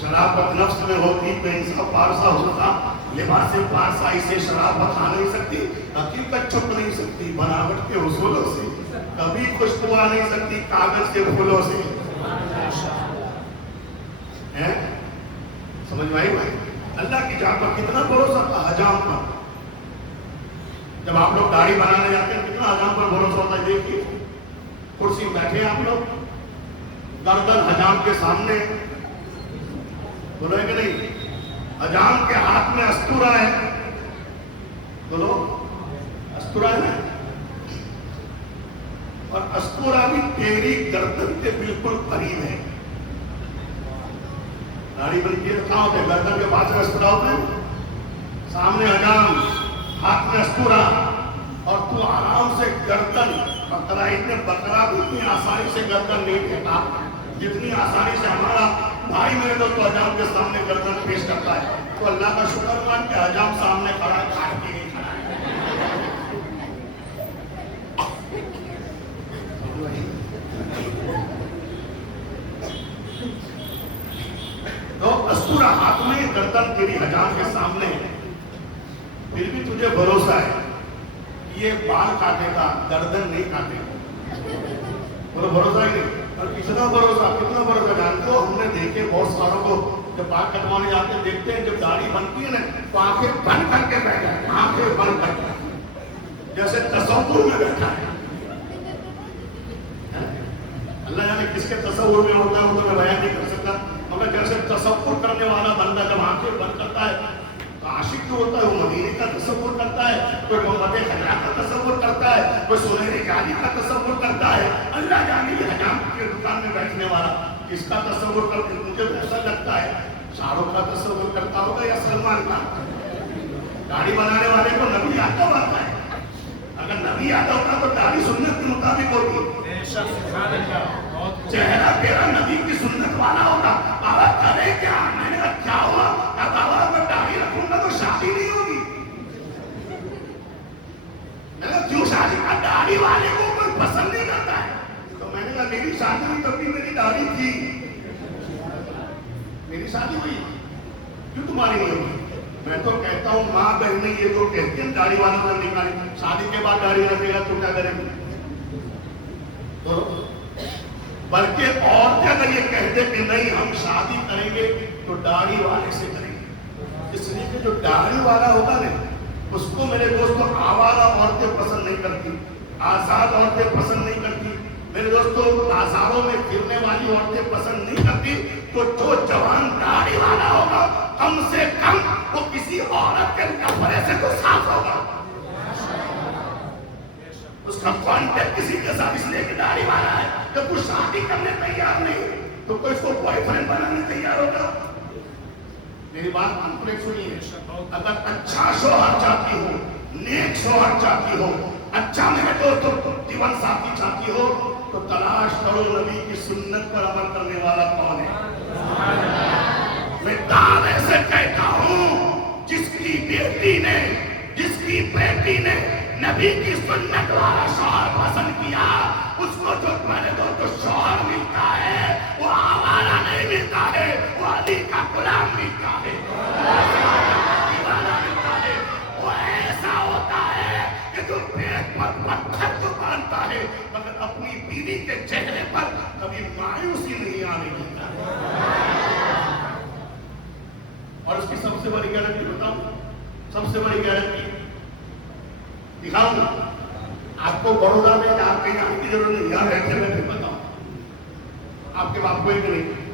شرافت نفس میں ہوتی, بے انصاف پارسا ہوتا, لباس پارسا اسے شرافت آ نہیں سکتی, حقیقت چھپ نہیں سکتی بناوٹ کے اصولوں سے, کبھی خوشبو آ نہیں سکتی کاغذ کے پھولوں سے. سمجھ میں آئی بھائی؟ اللہ کی ذات پر کتنا بھروسہ تھا حجام پر. جب آپ لوگ داڑھی بنانے جاتے ہیں کتنا حجام پر بھروسہ ہوتا ہے. دیکھیے کرسی بیٹھے آپ لوگ, گردن حجام کے سامنے, بولو کہ نہیں, حجام کے ہاتھ میں استورا ہے, بولو استورا ہے, اور استورا بھی تیری گردن کے بالکل قریب ہے. داڑھی بن کے کہاں ہوتے ہیں, گردن کے پاس میں استورا ہوتا ہے, سامنے حجام, ہاتھ میں استورا, اور تو آرام سے گردن, بکرا اتنے بکرا بھی اتنی آسانی سے گردن نہیں دیتا جتنی آسانی سے ہمارا بھائی میرے دوست حجام کے سامنے گردن پیش کرتا ہے. تو اللہ کا شکر مان کہ حجام سامنے کھڑا ہے, کھاٹ کے نہیں کھڑا ہے. تو استورا ہاتھ میں, گردن تیری حجام کے سامنے, پھر بھی تجھے بھروسہ ہے یہ بال کاٹے گا, گردن نہیں کاٹے گا. بولو بھروسہ ہی نہیں. اور کتنا بھروسہ جانتے ہو, ہم نے دیکھے بہت ساروں کو جب بال کٹوانے جاتے ہیں, دیکھتے ہیں جب داڑھی بنتی ہے نا تو آنکھیں بند کر کے بیٹھا ہے, آنکھیں بند کر کے جیسے تصور میں بیٹھا ہے. اللہ جانے کس کے تصور میں ہوتا ہے وہ تو میں بیان نہیں کر سکتا, مگر جیسے تصور کرنے والا بندہ جب آنکھیں بند کرتا ہے تو عاشق جو ہوتا ہے وہ مدینے کا تصور کرتا ہے, کوئی محمد خجرہ کا تصور کرتا ہے, کوئی سنہری جالی کا تصور کرتا ہے. اللہ جانے یہ حجام کے دکان میں بیٹھنے والا کس کا تصور کرتے, مجھے ایسا لگتا ہے شاہ رخ کا تصور کرتا ہوگا یا سلمان کا. داڑھی بنانے والے کو نبی یادو آتا ہے, اگر نبی یاد ہوتا تو داڑھی سنت کے مطابق ہوتی, چہرہ تیرا نبی کی سنت والا ہوتا. بابا کرے کیا, میں نے کہا کیا ہوا, بابا میں داڑھی رکھوں گا تو شادی نہیں ہوگی. میں نے کہا کیوں شادی کا, داڑھی والے کو کوئی پسند نہیں کرتا ہے. تو میں نے کہا میری شادی ہوئی تب بھی میری داڑھی تھی, میری شادی ہوئی کیوں تمہاری نہیں ہوگی. میں تو کہتا ہوں ماں بہنیں یہ تو کہتی ہیں داڑھی والا تو نکالی, شادی کے بعد داڑھی رکھے گا تو کیا کریں گے. تو بلکہ عورتیں اگر یہ کہتے کہ نہیں ہم شادی کریں گے تو داڑھی والے سے کریں گے, اس لیے کہ جو داڑھی والا ہوتا نا اس کو میرے دوستوں آوارہ عورتیں پسند نہیں کرتی، آزاد عورتیں پسند نہیں کرتی، میرے دوستوں بازاروں میں پھرنے والی عورتیں پسند نہیں کرتی. تو جو جوان داڑھی والا ہوگا کم سے کم وہ کسی عورت کے کپڑے سے تو صاف ہوگا. اس کا کانٹیکٹ کسی کے ساتھ اس لیے کہ داڑھی والا ہے. جب وہ شادی کرنے تیار نہیں تو کوئی اس کو بوائے فرینڈ بنانے تیار ہوگا. میری بات کمپلیٹ سنیے. اگر اچھا شوہر چاہتی ہو، نیک شوہر چاہتی ہو، اچھا میرے دوستوں جیون ساتھی چاہتی ہو تو تلاش کرو نبی کی سنت پر عمل کرنے والا کون ہے. میں دعوے سے کہتا ہوں جس کی بیٹی نے، جس کی بیٹی نے نبی کی سنت والا شوہر پسند کیا، اس کو جو میرے دوستوں شوہر ملتا ہے وہ آوارہ نہیں ملتا ہے، وہ علی کا غلام ملتا ہے، وہ ایسا ہوتا ہے کہ جو پیٹ پر پتھر کو باندھتا ہے مگر اپنی بیوی کے چہرے پر کبھی مایوسی نہیں آنے دیتا. اور اس کی سب سے بڑی گارنٹی بتاؤں، سب سے بڑی گارنٹی دکھاؤں آپ کو. بڑودا میں آپ کہیں آنے کی ضرورت نہیں، یہاں بیٹھے میں پھر بتاؤں آپ کے باپ کو ہے کہ نہیں،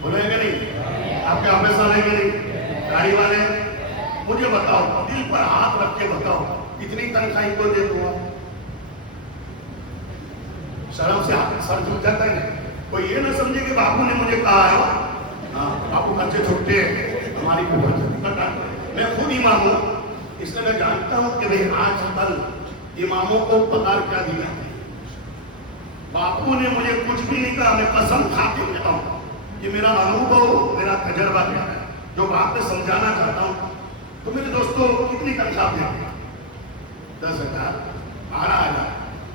بولے کہ نہیں، آپ کے آفیسر ہے کہ نہیں، گاڑی والے. مجھے بتاؤ، دل پر ہاتھ رکھ کے بتاؤ کتنی تنخواہ کو دے دوں. شرم سے سر جھک جاتا ہے. کوئی یہ نہ سمجھے کہ باپو نے مجھے کہا ہے، باپو بچے چھوٹے ہماری میں خود امام ہوں اس لیے میں جانتا ہوں کہ بھائی آج کل اماموں کو پگار کیا دیا ہے. باپو نے مجھے کچھ بھی نہیں کہا. میں قسم کھا کے کہتا ہوں کہ میرا انوبھو، میرا تجربہ کیا ہے، جو بات میں سمجھانا چاہتا ہوں. تو میرے دوستوں کتنی تنخواہ دیں؟ 10,000، 12,000.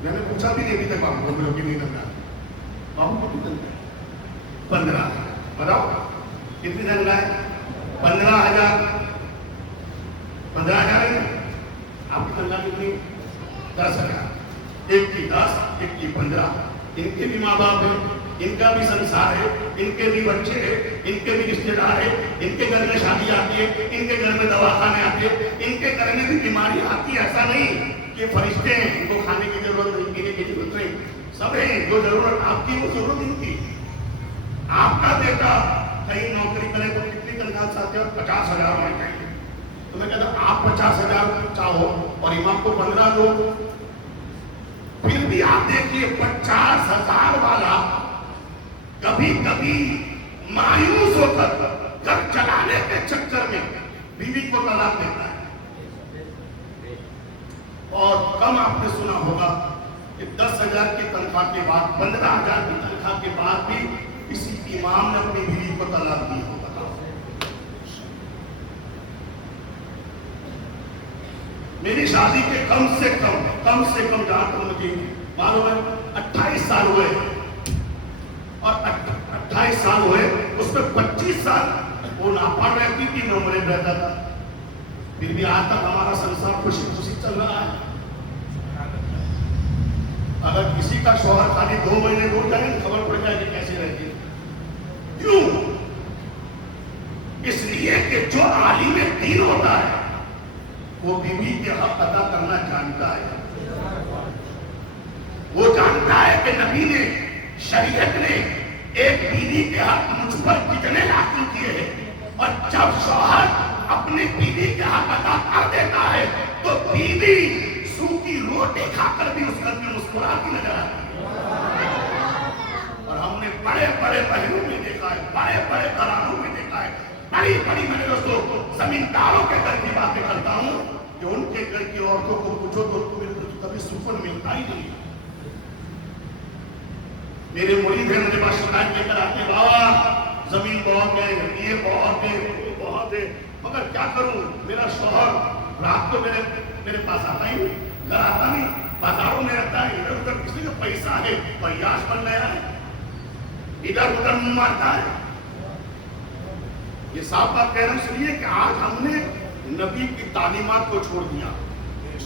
میں نے پوچھا بھی نہیں ابھی تک باپو کو میرے کتنی تنخواہ. باپو کو کتنی تنخواہ؟ 15,000. بتاؤ کتنی تنخواہ ہے؟ 15,000. 15,000 ہے. آپ کی تنخواہ کتنی؟ 10,000. ایک کی 10، ایک کی 15. ان کے بھی ماں باپ ہیں، ان کا بھی سنسار ہے، ان کے بھی بچے ہیں، ان کے بھی رشتے دار ہیں، ان کے گھر میں شادی آتی ہے، ان کے گھر میں دواخانے آتے ہیں، ان کے گھر میں بھی بیماری آتی ہے. ایسا نہیں کہ فرشتے ہیں ان کو کھانے کی ضرورت نہیں، پینے کی ضرورت نہیں. سب ہیں، جو ضرورت آپ کی وہ ضرورت ان کی. آپ کا بیٹا کہیں نوکری کرے تو کتنی تنخواہ چاہتے ہو؟ 50,000 ہونا چاہیے. تو میں کہتا ہوں آپ 50,000 چاہو اور امام کو 15 دو. پھر بھی آپ دیکھیے 50,000 والا کبھی کبھی مایوس ہو کر گھر چلانے کے چکر میں بیوی کو طلاق دیتا ہے. اور کم آپ نے سنا ہوگا کہ 10,000 کی تنخواہ کے بعد، 15,000 کی تنخواہ کے بعد بھی کسی امام نے اپنی بیوی کو طلاق دی ہوگا. میری شادی کے کم سے کم جہاں تک مجھے معلوم ہے 28 سال ہوئے، اور 28 سال ہوئے اس میں 25 سال وہ ناپڑ رہتی تھی، میں عمرے رہتا تھا. پھر بھی آج تک ہمارا سنسار خوشی خوشی چل رہا ہے. اگر کسی کا شوہر خالی 2 مہینے دور جائے خبر پڑ جائے کہ کیسے رہتی. کیوں؟ اس لیے کہ جو عالم دین ہوتا ہے وہ بیوی کے حق ادا کرنا جانتا ہے. وہ جانتا ہے کہ نبی نے، شریعت نے ایک بیوی کے حق مجھ پر کتنے لاگو کیے ہیں. اور جب شوہر اپنی بیوی کے حق ادا کر دیتا ہے تو بیوی سوکھی روٹی کھا کر بھی اس گھر میں مسکراتی نظر آتی ہے. اور ہم نے بڑے بڑے محلوں میں دیکھا ہے، بڑے بڑے گھرانوں میں دیکھا ہے. بڑی بڑی میرے دوستوں زمینداروں کے گھر کی باتیں کرتا ہوں کہ ان کے گھر کی عورتوں کو پوچھو تو میرے کو کبھی سکون ملتا ہی نہیں. میرے مرید ہیں مجھے پاس شکایت لے کر آتے، بابا زمین بہت ہے، یہ بہت ہے، وہ بہت ہے، مگر کیا کروں؟ میرا شوہر رات کو میرے پاس آتا ہی نہیں، گھر آتا نہیں، بازاروں میں رہتا ہے، ادھر ادھر کسی کا پیسہ ہے فیاض بن گیا ہے، ادھر ادھر منہ مارتا ہے. یہ صاف بات کہہ رہا ہوں اس لیے کہ آج ہم نے نبی کی تعلیمات کو چھوڑ دیا،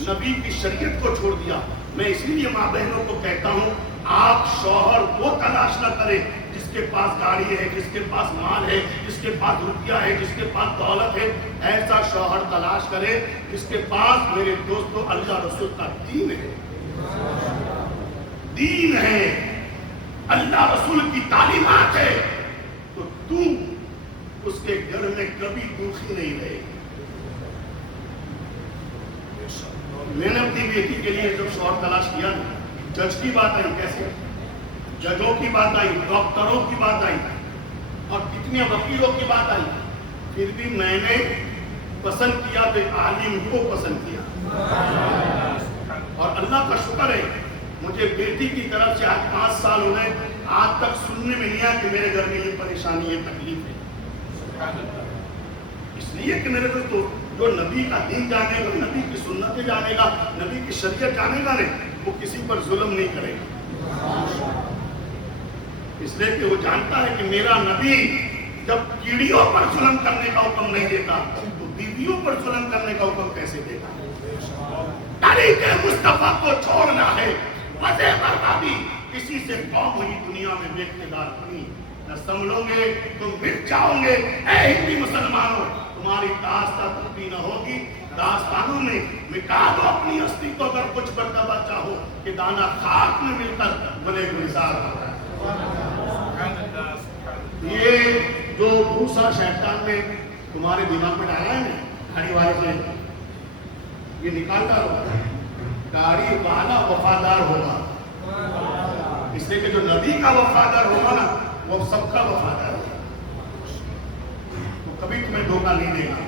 نبی کی شریعت کو چھوڑ دیا. میں اسی لیے ماں بہنوں کو کہتا ہوں آپ شوہر وہ تلاش نہ کریں جس کے پاس گاڑی ہے، جس کے پاس مال ہے، جس کے پاس روپیہ ہے، جس کے پاس دولت ہے، ایسا شوہر تلاش کرے جس کے پاس میرے دوستوں اللہ رسول کا دین ہے، دین ہے، اللہ رسول کی تعلیمات ہے، تو تم اس کے گھر میں کبھی دکھی نہیں رہے گی۔ میں نے اپنی بیٹی کے لیے جب شوہر تلاش کیا نا، جج کی بات آئی، کیسے ججوں کی بات آئی، ڈاکٹروں کی بات آئی اور کتنے وکیلوں کی بات آئی، پھر بھی میں نے پسند کیا تو ایک عالم کو پسند کیا، اور اللہ کا شکر ہے مجھے بیٹی کی طرف سے آج 5 سال ہو گئے، آج تک سننے میں نہیں آیا کہ میرے گھر میں یہ پریشانی ہے، تکلیف ہے، اس لیے کہ میرے دوستو جو نبی کا دین جانے گا، نبی کی سنتیں جانے گا، نبی کی شریعت جانے گا نہیں، وہ کسی پر ظلم نہیں کرے گا، اس لیے کہ وہ جانتا ہے کہ میرا نبی جب کیڑیوں پر ظلم کرنے کا حکم نہیں دیتا تو بیویوں پر ظلم کرنے کا حکم کیسے دیتا؟ طریق مصطفیٰ کو چھوڑنا ہے، مزے بربادی، کسی سے قوم ہوئی دنیا میں بے اقتدار بنی، نہ سنبھلو گے تم مٹ جاؤ گے، اے ہندی مسلمانوں تمہاری داستان تبدیل نہ ہوگی، داستانوں میں مٹا دو اپنی ہستی کو، اگر کچھ مرتبہ چاہو کہ دانا خاک میں مل کر بلے گلزار ہو رہا ہے۔ یہ جو بھوسا شیطان نے تمہارے دماغ میں ڈالا ہے نا گاڑی والے سے، یہ نکالتا ہوگا، گاڑی والا وفادار ہوگا، اس لیے کہ جو نبی کا وفادار ہوگا نا وہ سب کا وفادار ہوگا، وہ کبھی تمہیں دھوکہ نہیں دے گا،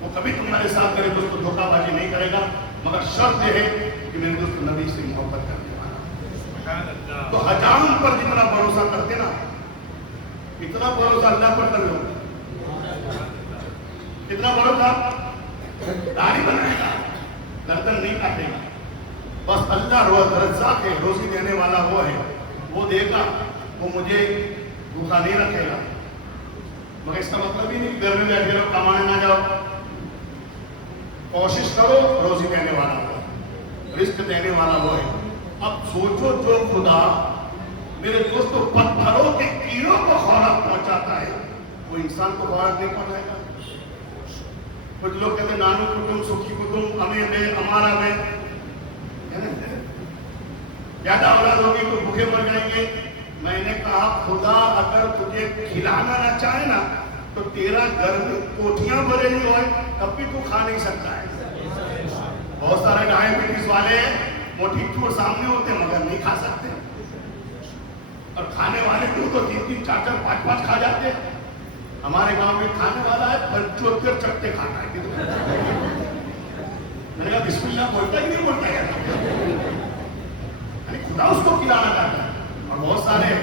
وہ کبھی تمہارے ساتھ میرے دوست دھوکہ بازی نہیں کرے گا، مگر شرط یہ ہے کہ میرے دوست نبی سے محبت کرنے والا، تو حجام پر جتنا بھروسہ کرتے نا اتنا بھروسہ اللہ پر کر لو، کتنا بھروسہ، داڑھی بنائے گا، گردن نہیں کاٹے گا، بس اللہ رزاق ہے، روزی دینے والا وہ ہے، وہ دے گا، وہ مجھے بھوکا نہیں رکھے گا، مگر اس کا مطلب ہی نہیں گھر میں بیٹھے رہو کمانے نہ جاؤ، کوشش کرو، روزی دینے والا وہ، رزق دینے والا وہ ہے۔ اب سوچو جو خدا میرے دوستو پتھروں کے کیڑوں کو خوراک پہنچاتا ہے وہ انسان کو خوراک نہیں پہنچائے گا؟ کچھ لوگ کہتے ہیں نانو کٹم سکھی کٹم ہمیں دے ہمارا دے، زیادہ اولاد ہوگی تو بھوکے مر جائیں گے۔ میں نے کہا خدا اگر تجھے کھلانا نہ چاہے نا تو تیرا گھر میں کوٹھیاں بھری ہوئے تب بھی تو کھا نہیں سکتا ہے۔ بہت سارے ڈائبٹیز والے موٹی چوٹ سامنے ہوتے ہیں مگر نہیں کھا سکتے، اور کھانے والے تو 3-3 4-4 5-5 کھا جاتے ہیں۔ ہمارے گاؤں میں کھانے والا ہے 75 چٹے کھاتا ہے، میں نے کہا بسم اللہ بولتا ہی نہیں بولتا ہے، خدا اس کو کھلانا چاہتا ہے، اور بہت سارے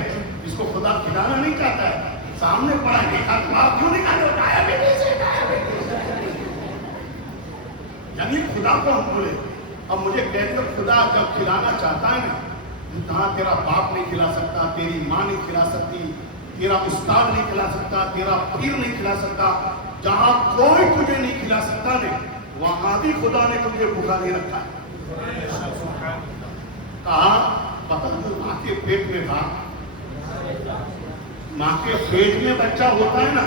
جس کو خدا کھلانا نہیں چاہتا ہے سامنے پڑا نہیں کھاتا، آپ کیوں نہیں کھاتے ہو؟ ڈائبٹیز ہے، یعنی خدا کو ہم بولے۔ اب مجھے کہتے ہیں خدا جب کھلانا چاہتا ہے نا، جہاں تیرا باپ نہیں کھلا سکتا، تیری ماں نہیں کھلا سکتی، تیرا استاد نہیں کھلا سکتا، تیرا پیر نہیں کھلا سکتا، جہاں کوئی تجھے نہیں کھلا سکتا نے وہاں بھی خدا نے تجھے بھوکا نہیں رکھا ہے۔ کہا پتہ جو ماں کے پیٹ میں تھا، ماں کے پیٹ میں بچہ ہوتا ہے نا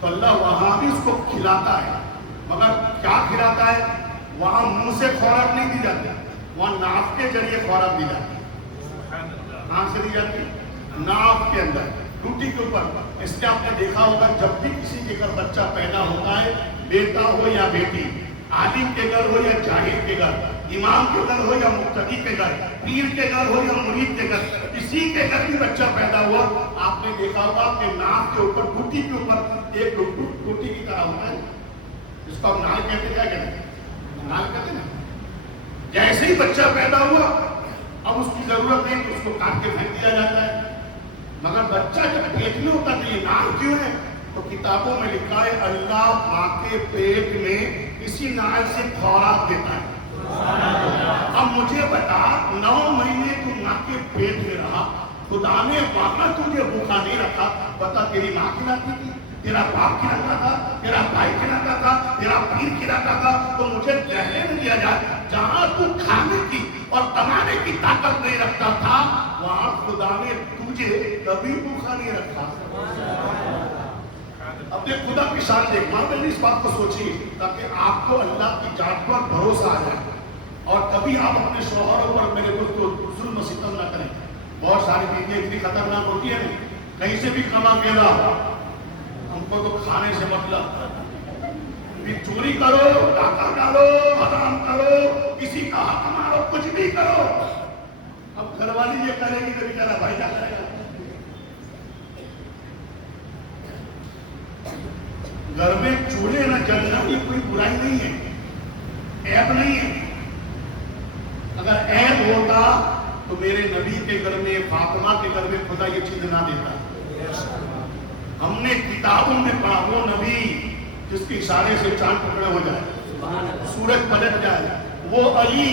تو اللہ وہاں بھی اس کو کھلاتا ہے، مگر کیا کھلاتا ہے؟ وہاں منہ سے خوراک نہیں دی جاتی، وہاں ناف کے ذریعے خوراک دی جاتی ہے۔ کہاں سے دی جاتی ہے؟ ناف کے اندر، ٹوٹی کے اوپر۔ اس لیے آپ نے دیکھا ہوگا جب بھی کسی کے گھر بچہ پیدا ہوتا ہے، بیٹا ہو یا بیٹی، عالم کے گھر ہو یا جاہل کے گھر، امام کے گھر ہو یا مقتدی کے گھر، پیر کے گھر ہو یا مرید کے گھر، کسی کے گھر بھی بچہ پیدا ہوا، آپ نے دیکھا ہوگا کہ ناف کے اوپر، ٹوٹی کے اوپر ایک ٹوٹی کی طرح ہوتا ہے، جس کو ہم نال کہتے ہیں، کیا کہتے ہیں؟ نال کہتے ہیں نا۔ جیسے ہی بچہ پیدا ہوا اب اس کی ضرورت نہیں تو اس کو کاٹ کے پھینک دیا جاتا ہے، مگر بچہ جب پیٹ میں ہوتا ہے تو یہ نال کیوں ہے؟ تو کتابوں میں لکھا ہے اللہ ماں کے پیٹ میں اسی نال سے خوراک دیتا ہے۔ اب مجھے بتا 9 مہینے تو ماں کے پیٹ میں رہا، خدا نے وہاں تجھے بھوکا نہیں رکھا، بتا تیری ماں کھلاتی تھی، تیرا باپ کھلاتا تھا، تیرا بھائی کھلاتا تھا، تیرا پیر کھلاتا تھا، تو مجھے کہنے دیا جائے جہاں تو کھانے کی اور کمانے کی طاقت نہیں رکھتا تھا وہاں خدا نے تجھے کبھی بھوکا نہیں رکھا. اپنے خدا کی شان دیکھ. ماں بہن اس بات کو سوچیے تاکہ آپ کو اللہ کی ذات پر بھروسہ آ جائے اور کبھی آپ اپنے شوہروں پر میرے دوستوں ظلم و ستم نہ کریں. بہت ساری چیزیں اتنی خطرناک ہوتی ہیں کہیں سے بھی کما کے لا, ہم کو تو کھانے سے مطلب. چوری کرو, ڈاکہ ڈالو, حرام کرو, کسی کا حق مارو, کچھ بھی کرو. اب گھر والی یہ کرے گی تو بیچارہ بھائی کیا کرے گا. گھر میں چولہے نہ جلنا یہ کوئی برائی نہیں ہے, عیب نہیں ہے. اگر عیب ہوتا تو میرے نبی کے گھر میں, فاطمہ کے گھر میں خدا یہ چیز نہ دیتا. ہم نے کتابوں میں پڑھا وہ نبی جس کے اشارے سے چاند ٹکڑے ہو جائے, سورج پلٹ جائے, وہ علی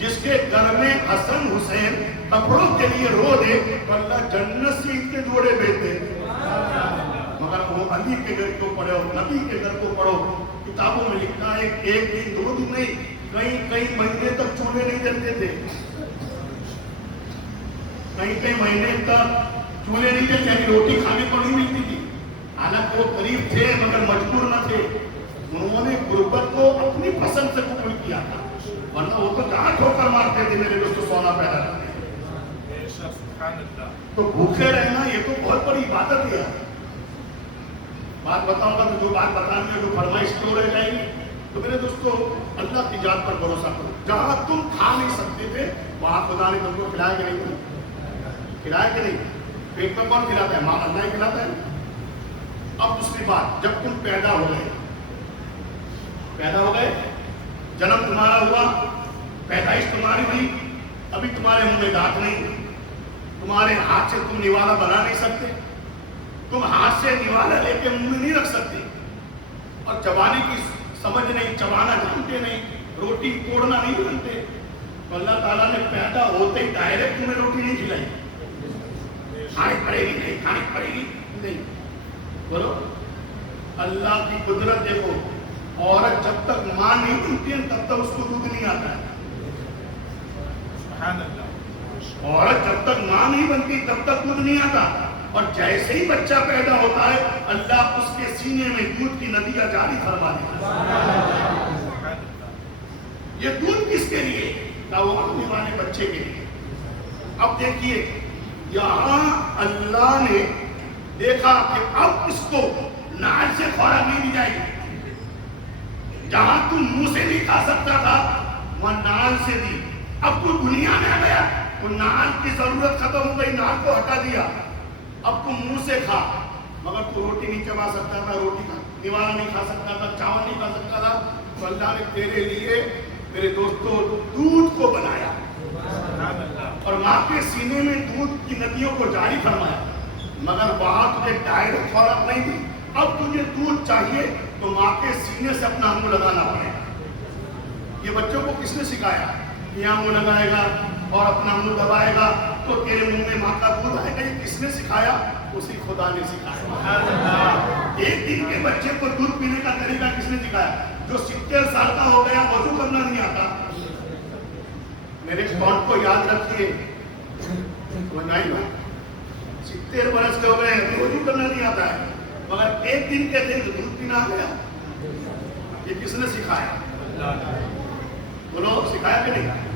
جس کے گھر میں حسن حسین کپڑوں کے لیے رو دے تو اللہ جنت سے ان کے جوڑے بھیجتے. مگر وہ علی کے گھر کو پڑھو, نبی کے گھر کو پڑھو, کتابوں میں لکھا ہے ایک دن دو دن نہیں, کئی مہینے تک چولہے نہیں جلتے تھے. کئی مہینے تک چولہے نہیں جلتے, روٹی کھانے کو نہیں ملتی تھی. حالانکہ وہ قریب تھے مگر مجبور نہ تھے. انہوں نے غربت کو اپنی پسند سے قبول کیا تھا, ورنہ وہ تو جہاں ٹھوکر مارتے تھے میرے دوستوں سونا پیدا کرتے. تو بھوکے رہنا یہ تو بہت بڑی عبادت ہے. بات بتاؤں گا تو جو بات بتانے میں جو فرمائش کیوں رہ جائے گی. تو میرے دوستوں اللہ کی ذات پر بھروسہ کرو. جہاں تم کھا نہیں سکتے تھے وہاں خدا نے تم کو کھلایا کہ نہیں, کھلایا کہ نہیں. پیٹ میں کون کھلاتا ہے؟ ماں اللہ ہی کھلاتا ہے. اب دوسری بات, جب تم پیدا ہو گئے, جنم تمہارا ہوا, پیدائش تمہاری ہوئی, ابھی تمہارے منہ میں دانت نہیں, تمہارے ہاتھ سے تم نوالا بنا نہیں سکتے, تم ہاتھ سے نوالا لے کے منہ میں نہیں رکھ سکتے, اور چبانے کی سمجھ نہیں, چبانا جانتے نہیں, روٹی توڑنا نہیں جانتے. تو اللہ تعالیٰ نے پیدا ہوتے ہی ڈائریکٹ تمہیں روٹی نہیں کھلائی. کھانی پڑے گی نہیں, کھانی پڑے گی نہیں. بولو اللہ کی قدرت دیکھو. عورت جب تک ماں نہیں بنتی ہے تب تک اس کو دودھ نہیں آتا ہے. عورت جب تک ماں نہیں بنتی تب تک دودھ نہیں آتا, اور جیسے ہی بچہ پیدا ہوتا ہے اللہ اس کے سینے میں دودھ کی ندیاں جاری فرما دیتا ہے. یہ دودھ کس کے لیے؟ وہ آنے والے بچے کے لیے. اب دیکھیے یہاں اللہ نے دیکھا کہ اب اس کو نال سے خوراک نہیں دی جائے گی. جہاں تم منہ سے نہیں کھا سکتا تھا وہاں نال سے دی. اب تو دنیا میں آ گیا تو نال کی ضرورت ختم ہو گئی, نال کو ہٹا دیا. اب تم منہ سے کھا, مگر تو روٹی نہیں چبا سکتا تھا, روٹی کا نوالا نہیں کھا سکتا تھا, چاول نہیں کھا سکتا تھا. تو اللہ نے تیرے لیے میرے دوستوں دودھ کو بنایا اور ماں کے سینے میں دودھ کی ندیوں کو جاری فرمایا. مگر وہاں تجھے ڈائریکٹ خوراک نہیں دی. اب تجھے دودھ چاہیے تو ماں کے سینے سے اپنا منہ لگانا پڑے گا. یہ بچوں کو کس نے سکھایا؟ یہاں منہ لگائے گا اور اپنا منہ دبائے گا تو تیرے منہ میں ماں کا دودھ آئے گا. یہ کس نے سکھایا؟ اسی خدا نے سکھایا. ایک دن کے بچے کو دودھ پینے کا طریقہ کس نے سکھایا؟ جو 70 سال کا ہو گیا وضو کرنا نہیں آتا. میرے کون کو یاد رکھیے, 70 برس کے ہو گئے وضو کرنا نہیں آتا ہے, مگر ایک دن کے دن دودھ پینا آ گیا. یہ کس نے سکھایا؟ بولو سکھایا کہ نہیں؟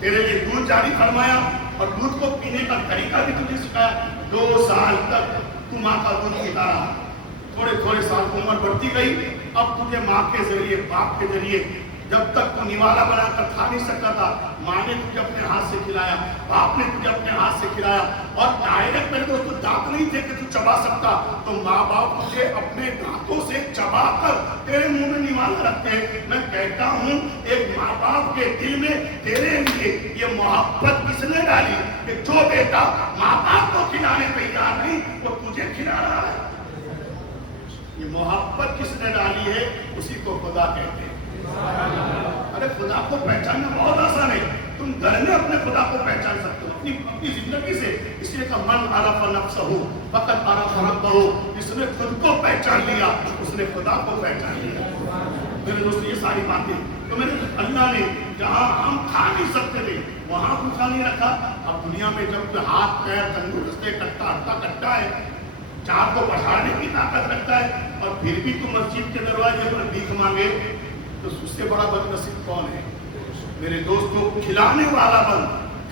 تیرے لیے دودھ جاری فرمایا اور دودھ کو پینے کا طریقہ بھی تجھے سکھایا. 2 سال تک تو ماں کا دودھ پیتا رہا. تھوڑے سال کی عمر بڑھتی گئی. اب تجھے ماں کے ذریعے, باپ کے ذریعے, جب تک تو نوالا بنا کر کھا نہیں سکتا تھا, ماں نے تجھے اپنے ہاتھ سے کھلایا, باپ نے تجھے اپنے ہاتھ سے کھلایا. اور ڈائریکٹ میرے دوستوں دانت نہیں تھے کہ تو چبا سکتا, تو ماں باپ تجھے اپنے دانتوں سے چبا کر تیرے منہ میں نوالا رکھتے ہیں. میں کہتا ہوں ایک ماں باپ کے دل میں تیرے لیے یہ محبت کس نے ڈالی کہ جو بیٹا ماں باپ کو کھلانے تیار نہیں وہ تجھے کھلا رہا ہے. یہ محبت کس نے ڈالی ہے, اسی کو خدا کہتے ہیں. ارے خدا کو پہچاننا بہت آسان ہے. تم گھر میں اپنے خدا کو پہچان سکتے ہو اپنی زندگی سے. اس لیے کہ من عرف نفسہ فقط عرف ربہ. جس نے خود کو پہچان لیا اس نے خدا کو پہچان لیا. میرے دوست یہ ساری باتیں تو میرے اللہ نے جہاں ہم کھا نہیں سکتے تھے وہاں بھوکا نہیں رکھا. اب دنیا میں جب ہاتھ پیر تندرست کٹا ہے, چار کو پچھاڑنے کی طاقت رکھتا ہے, اور پھر بھی تو مسجد کے دروازے پر بھیک مانگے, تو اس سے بڑا بد نصیب کون ہے؟ میرے دوستوں, کھلانے والا بن,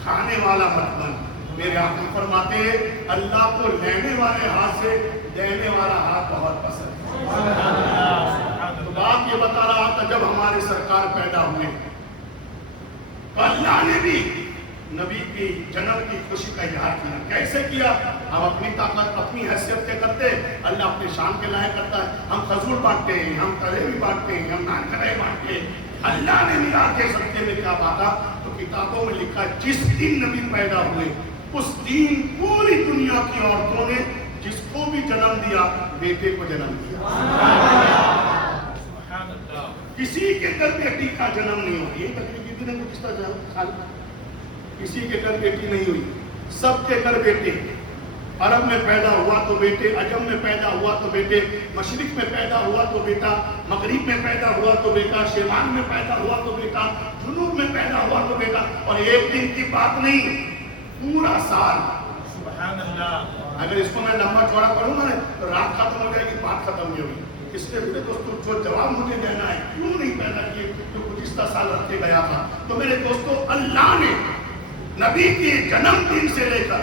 کھانے والا مت بن. میرے آقا فرماتے ہیں اللہ کو لینے والے ہاتھ سے دینے والا ہاتھ بہت پسند ہے. تو بات یہ بتا رہا تھا, جب ہمارے سرکار پیدا ہوئے تو اللہ نے بھی نبی کی جنم کی خوشی کا اظہار کیا. کیسے کیا؟ ہم اپنی طاقت اپنی حیثیت سے کرتے, اللہ اپنے شان کے لائق کرتا ہے. ہم کھجور بانٹتے ہیں, ہم تلے بھی بانٹتے ہیں, ہم نان کڑے بانٹتے ہیں. اللہ نے ملا کے سبزے میں کیا بانٹا؟ تو کتابوں میں لکھا جس دن نبی پیدا ہوئے اس دن پوری دنیا کی عورتوں نے جس کو بھی جنم دیا بیٹے کو جنم دیا. کسی کے گھر بیٹی کا جنم نہیں ہوا. یہ تقریبی دن کس کا جنم, کسی کے گھر بیٹی نہیں ہوئی, سب کے گھر بیٹے. عرب میں پیدا ہوا تو بیٹے, عجم میں پیدا ہوا تو بیٹے, مشرق میں پیدا ہوا تو بیٹا, مغرب میں پیدا ہوا تو بیٹا, شمال میں پیدا ہوا تو بیٹا, جنوب میں پیدا ہوا تو بیٹا. اور ایک دن کی بات نہیں, پورا سال. سبحان اللہ. اگر اس کو میں لمبا چوڑا کروں نا تو رات ختم ہو جائے گی, بات ختم نہیں ہوگی. اس لیے میرے دوستوں جو جواب مجھے دینا ہے, کیوں نہیں پیدا کیے جو گزشتہ سال رکھے گیا تھا. تو میرے دوستوں, اللہ نے نبی کے جنم دن سے لے کر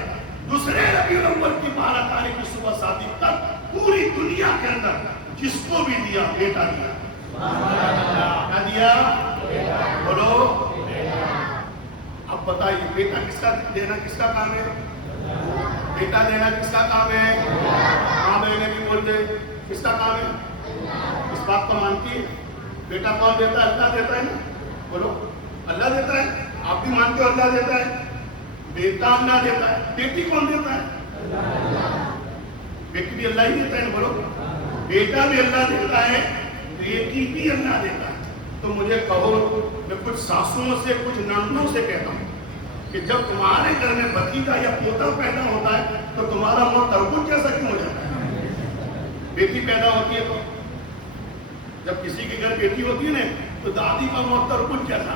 دوسرے ربیع الاول کی 12 تاریخ کی صبح شادی تک پوری دنیا کے اندر جس کو بھی دیا بیٹا دیا. کیا دیا؟ بولو. اب بتائیے بیٹا کس کا دینا کس کا کام ہے؟ بیٹا دینا کس کا کام ہے؟ ماں بہنیں بھی بولتے کس کا کام ہے؟ اس بات کو مانتی ہے بیٹا کون دیتا ہے؟ اللہ دیتا ہے نا. بولو, اللہ دیتا ہے. آپ بھی مانتے ہو اللہ دیتا ہے. بیٹا اللہ دیتا ہے, بیٹی کون دیتا ہے؟ بیٹی بھی اللہ ہی دیتا ہے نا. بولو, بیٹا بھی اللہ دیتا ہے, بیٹی بھی اللہ دیتا ہے. تو مجھے کہو, میں کچھ ساسوں سے کچھ نندوں سے کہتا ہوں کہ جب تمہارے گھر میں بھتیجا یا پوتا پیدا ہوتا ہے تو تمہارا منہ تربوز جیسا کیوں ہو جاتا ہے؟ بیٹی پیدا ہوتی ہے تو جب کسی کے گھر بیٹی ہوتی ہے نا تو دادی کا منہ تربوز جیسا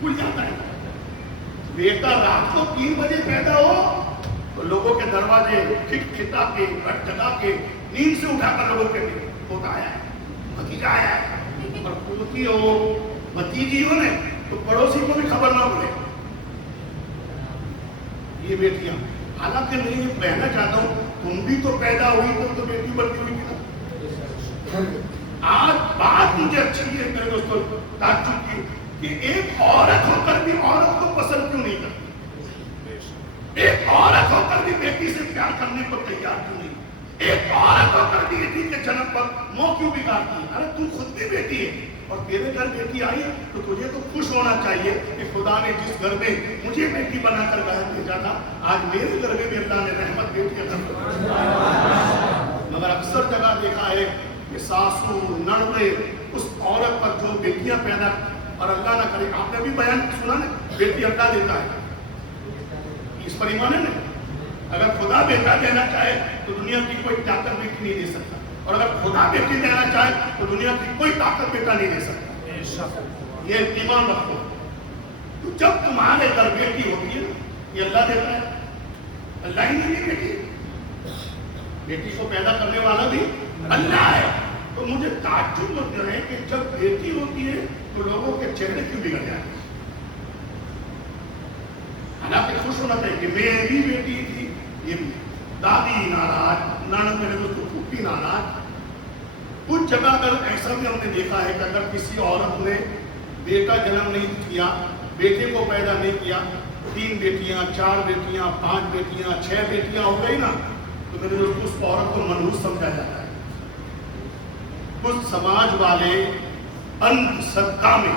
کھل جاتا ہے. بیٹا رات کو 3 بجے پیدا ہو تو لوگوں کے دروازے کھٹکھٹا کے گھٹ جگا کے نیند سے اٹھا کر لوگوں کے پوتا آیا ہے, بھتیجا آیا ہے. اور پوتی ہو بھتیجی ہو نا تو پڑوسی کو بھی خبر نہ پڑے. یہ بیٹیاں, حالانکہ میں یہ کہنا چاہتا ہوں تم بھی تو پیدا ہوئی تو بیٹی بنتی ہوئی تھی نا. آج بات مجھے اچھی ہے میرے دوستوں, تعجب کی کہ ایک عورت ہو کر بھی عورت کو پسند کیوں نہیں کرتی؟ ایک عورت ہو کر بھی بیٹی سے پیار کرنے کو تیار کیوں نہیں؟ ایک عورت ہو کر بھی بیٹی کے جنم پر منہ کیوں بگاڑتی ہے؟ ارے تم خود بھی بیٹی ہے اور تیرے گھر بیٹی آئی تو تجھے تو خوش ہونا چاہیے کہ خدا نے جس گھر میں مجھے بیٹی بنا کر بھیجا تھا آج میرے گھر میں بھی اللہ نے رحمت بیٹی عطا کی. مگر اکثر جگہ دیکھا ہے کہ ساسو نڑدے اس عورت پر جو بیٹیاں پیدا, اور اللہ نہ کرے, آپ نے بھی بیان سنا نا, بیٹی اللہ دیتا ہے, اس پر ایمان ہے نا. اگر خدا بیٹا دینا چاہے تو دنیا کی کوئی طاقت بیٹی نہیں دے سکتا, اور اگر خدا بیٹی دینا چاہے تو دنیا کی کوئی طاقت بیٹا نہیں دے سکتا. یہ ایمان رکھو. تو جب تمہارے گھر بیٹی ہوتی ہے یہ اللہ دیتا ہے, اللہ ہی نہیں بیٹی, بیٹی کو پیدا کرنے والا بھی اللہ ہے. تو مجھے تعجب ہوتا ہے کہ جب بیٹی ہوتی ہے تو لوگوں کے چہرے کیوں بگڑ جاتے ہیں؟ حالانکہ خوش ہونا چاہیے کہ میری بیٹی تھی. یہ بھی دادی ناراض, نانا میرے دوستوں پھوپھی ناراض. کچھ جگہ پر ایسا بھی ہم نے دیکھا ہے کہ اگر کسی عورت نے بیٹا جنم نہیں کیا, بیٹے کو پیدا نہیں کیا, 3 بیٹیاں 4 بیٹیاں 5 بیٹیاں 6 بیٹیاں ہو گئی نا, تو میرے دوستوں اس عورت کو منحوس سمجھا جاتا ہے. کچھ سماج والے اندھ سدھا میں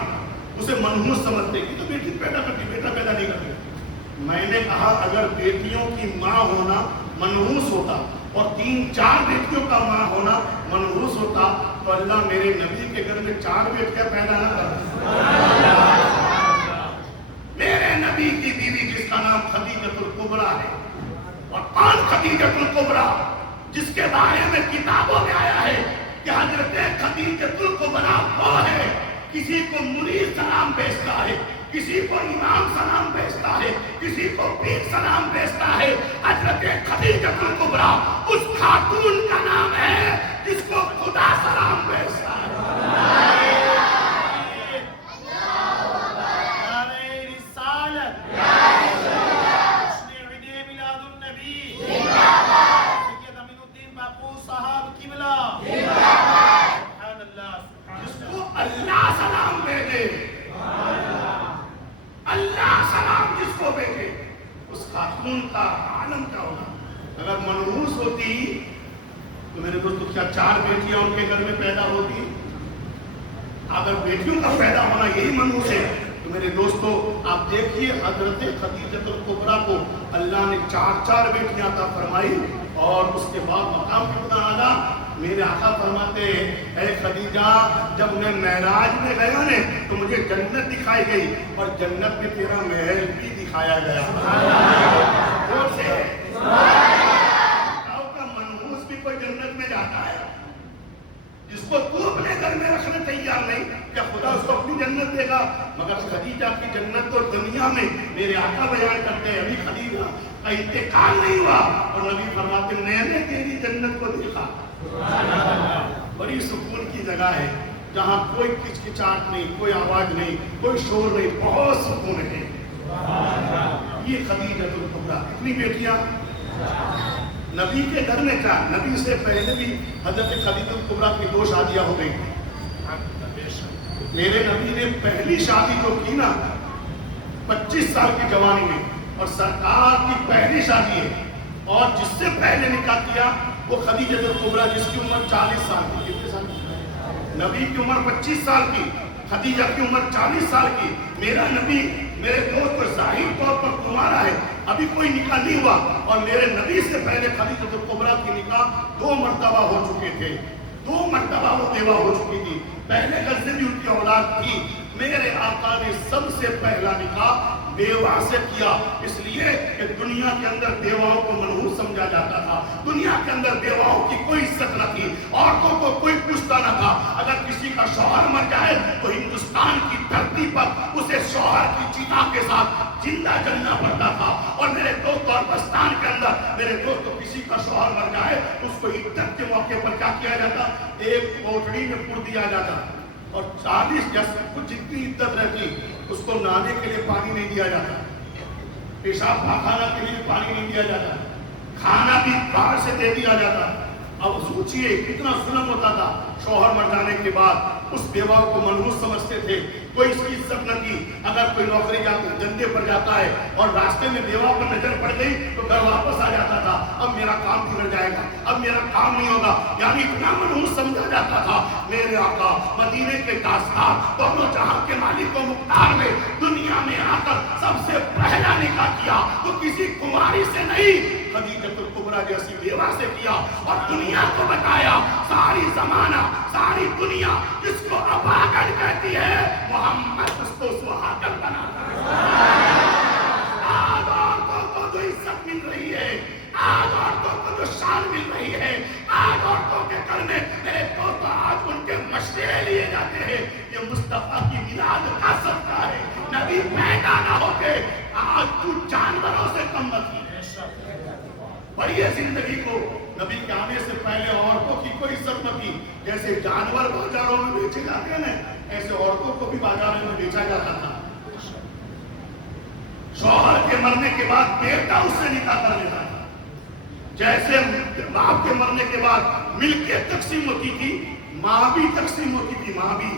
اسے منحوس سمجھتے کہ تو بیٹی پیدا کرتی, بیٹا پیدا نہیں کرتی. میں نے کہا اگر بیٹیوں کی ماں ہونا منحوس ہوتا اور 3-4 بیٹیوں کا ماں ہونا منحوس ہوتا تو اللہ میرے نبی کے گھر میں 4 بیٹیاں پیدا نہ کرتا. میرے نبی کی بیوی جس کا نام خدیجۃ الکبریٰ ہے, اور کون خدیجۃ الکبریٰ؟ جس کے بارے میں کتابوں میں آیا ہے کہ حضرت خدیجۃ الکبریٰ وہ ہے، کسی کو منیر سلام بھیجتا ہے، کسی کو امام سلام بھیجتا ہے، کسی کو پیر سلام بھیجتا ہے۔ حضرت خدیجۃ الکبریٰ اس خاتون کا نام ہے جس کو خدا سلام بھیجتا ہے۔ اللہ سلام بھیجے، اللہ سلام جس کو بھیجے، اس خاتون کا عالم کیا ہوگا؟ اگر منحوس ہوتی تو میرے دوستو کیا 4 بیٹیاں ان کے گھر میں پیدا ہوتی؟ اگر بیٹیوں کا پیدا ہونا یہی منحوس ہے تو میرے دوستو آپ دیکھیے حضرت خدیجۃ الکبریٰ کو اللہ نے 4 بیٹیاں عطا فرمائی، اور اس کے بعد مقام کتنا اعلیٰ۔ میرے آقا فرماتے ہیں اے خدیجہ جب میں معراج میں گیا نے تو مجھے جنت دکھائی گئی، اور جنت میں تیرا محل بھی دکھایا گیا۔ اور سے کا منحوس بھی کوئی جنت میں جاتا ہے جس کو تو اپنے گھر میں رکھنے تیار نہیں، کیا خدا اس کو اپنی جنت دے گا؟ مگر خدیجہ کی جنت تو دنیا میں میرے آقا بیان کرتے ہیں ابھی خدیجہ کا انتقال نہیں ہوا، اور نبی فرماتے میں نے تیری جنت کو دیکھا۔ بڑی سکون کی جگہ ہے جہاں کوئی کچکچاہٹ نہیں، کوئی آواز نہیں، کوئی شور نہیں، بہت سکون ہے۔ یہ خدیجۃ الکبریٰ کتنی بیٹیاں؟ نبی کے گھر میں کیا، نبی سے پہلے بھی حضرت خدیجۃ الکبریٰ کی 2 شادیاں ہو گئی۔ میرے نبی نے پہلی شادی جو کی نا 25 سال کی جوانی میں، اور سرکار کی پہلی شادی ہے، اور جس سے پہلے نکاح کیا وہ خدیجۃ الکبریٰ جس کی عمر 40 سال کی۔ کتنے سال کی؟ نبی کی عمر 25 سال کی، خدیجہ کی عمر 40 سال کی۔ میرا نبی میرے دوست پر ظاہر طور پر تمہارا ہے، ابھی کوئی نکاح نہیں ہوا، اور میرے نبی سے پہلے خدیجۃ الکبریٰ کی نکاح 2 مرتبہ ہو چکے تھے، 2 مرتبہ وہ بیوہ ہو چکی تھی۔ پہلے گھر سے بھی ان کی اولاد تھی۔ میرے آقا نے سب سے پہلا نکاح بیوہ سے کیا، اس لیے کہ دنیا کے اندر بیواؤں کو منحوس سمجھا جاتا تھا، دنیا کے اندر بیواؤں کی کوئی عزت نہ تھی، عورتوں کو کوئی پوچھتا نہ تھا۔ اگر کسی کا شوہر مر جائے تو ہندوستان کی دھرتی پر اسے شوہر کی چتا کے ساتھ زندہ جلنا پڑتا تھا۔ اور میرے دوست اور بستان کے اندر میرے دوست کو کسی کا شوہر مر جائے اس کو عدت کے موقع پر کیا کیا جاتا؟ ایک کوٹڑی میں پڑ دیا جاتا، اور 40 کچھ جتنی عدت رہتی اس کو نہانے کے لیے پانی نہیں دیا جاتا، پیشاب پاخانہ کے لیے پانی نہیں دیا جاتا، کھانا بھی باہر سے دے دیا جاتا۔ اب سوچئے کتنا ظلم ہوتا تھا۔ شوہر مر جانے کے بعد اس بیوہ کو منحوس سمجھتے تھے، کوئی اس کی عزت نہ کی۔ اگر کوئی نوکری جاتا جندے پر جاتا ہے اور راستے میں بیوہ پر نظر پڑ گئی تو گھر واپس آ جاتا تھا، اب میرا کام بگڑ جائے گا، اب میرا کام نہیں ہوگا، یعنی اتنا منحوس سمجھا جاتا تھا۔ میرے آقا مدینے کے تاجدار دونوں جہاں کے مالک و مختار میں دنیا میں آ کر سب سے پہلا نکاح کیا تو کسی کماری سے نہیں، خدیجۃ الکبریٰ جیسی بیوہ سے کیا، اور دنیا کو بتایا، ساری زمانہ ساری دنیا جس کو اباگل کہتی ہے محمد اس کو سہاگل بناتا ہے۔ آج عورتوں کو جو عزت مل رہی ہے، آج عورتوں کو جو شان مل رہی ہے، آج عورتوں کے گھر میں میرے دوست آج ان کے مشورے لیے جاتے ہیں، یہ مصطفیٰ کی میلاد کا صدقہ ہے۔ نبی پیدا نہ ہو کے آج تو جانوروں سے کم نہ تھی۔ پڑھیے زندگی کو، نبی کے آنے سے پہلے عورتوں کی کوئی عزت نہ تھی۔ جیسے جانور بازاروں میں بیچے جاتے ہیں نا، ایسے عورتوں کو بھی بازاروں میں بیچا جاتا تھا۔ شوہر کے مرنے کے بعد بیٹا اس سے نکاح کر لیتا تھا، جیسے باپ کے مرنے کے بعد ملکیت تقسیم ہوتی تھی، ماں بھی تقسیم ہوتی تھی، ماں بھی۔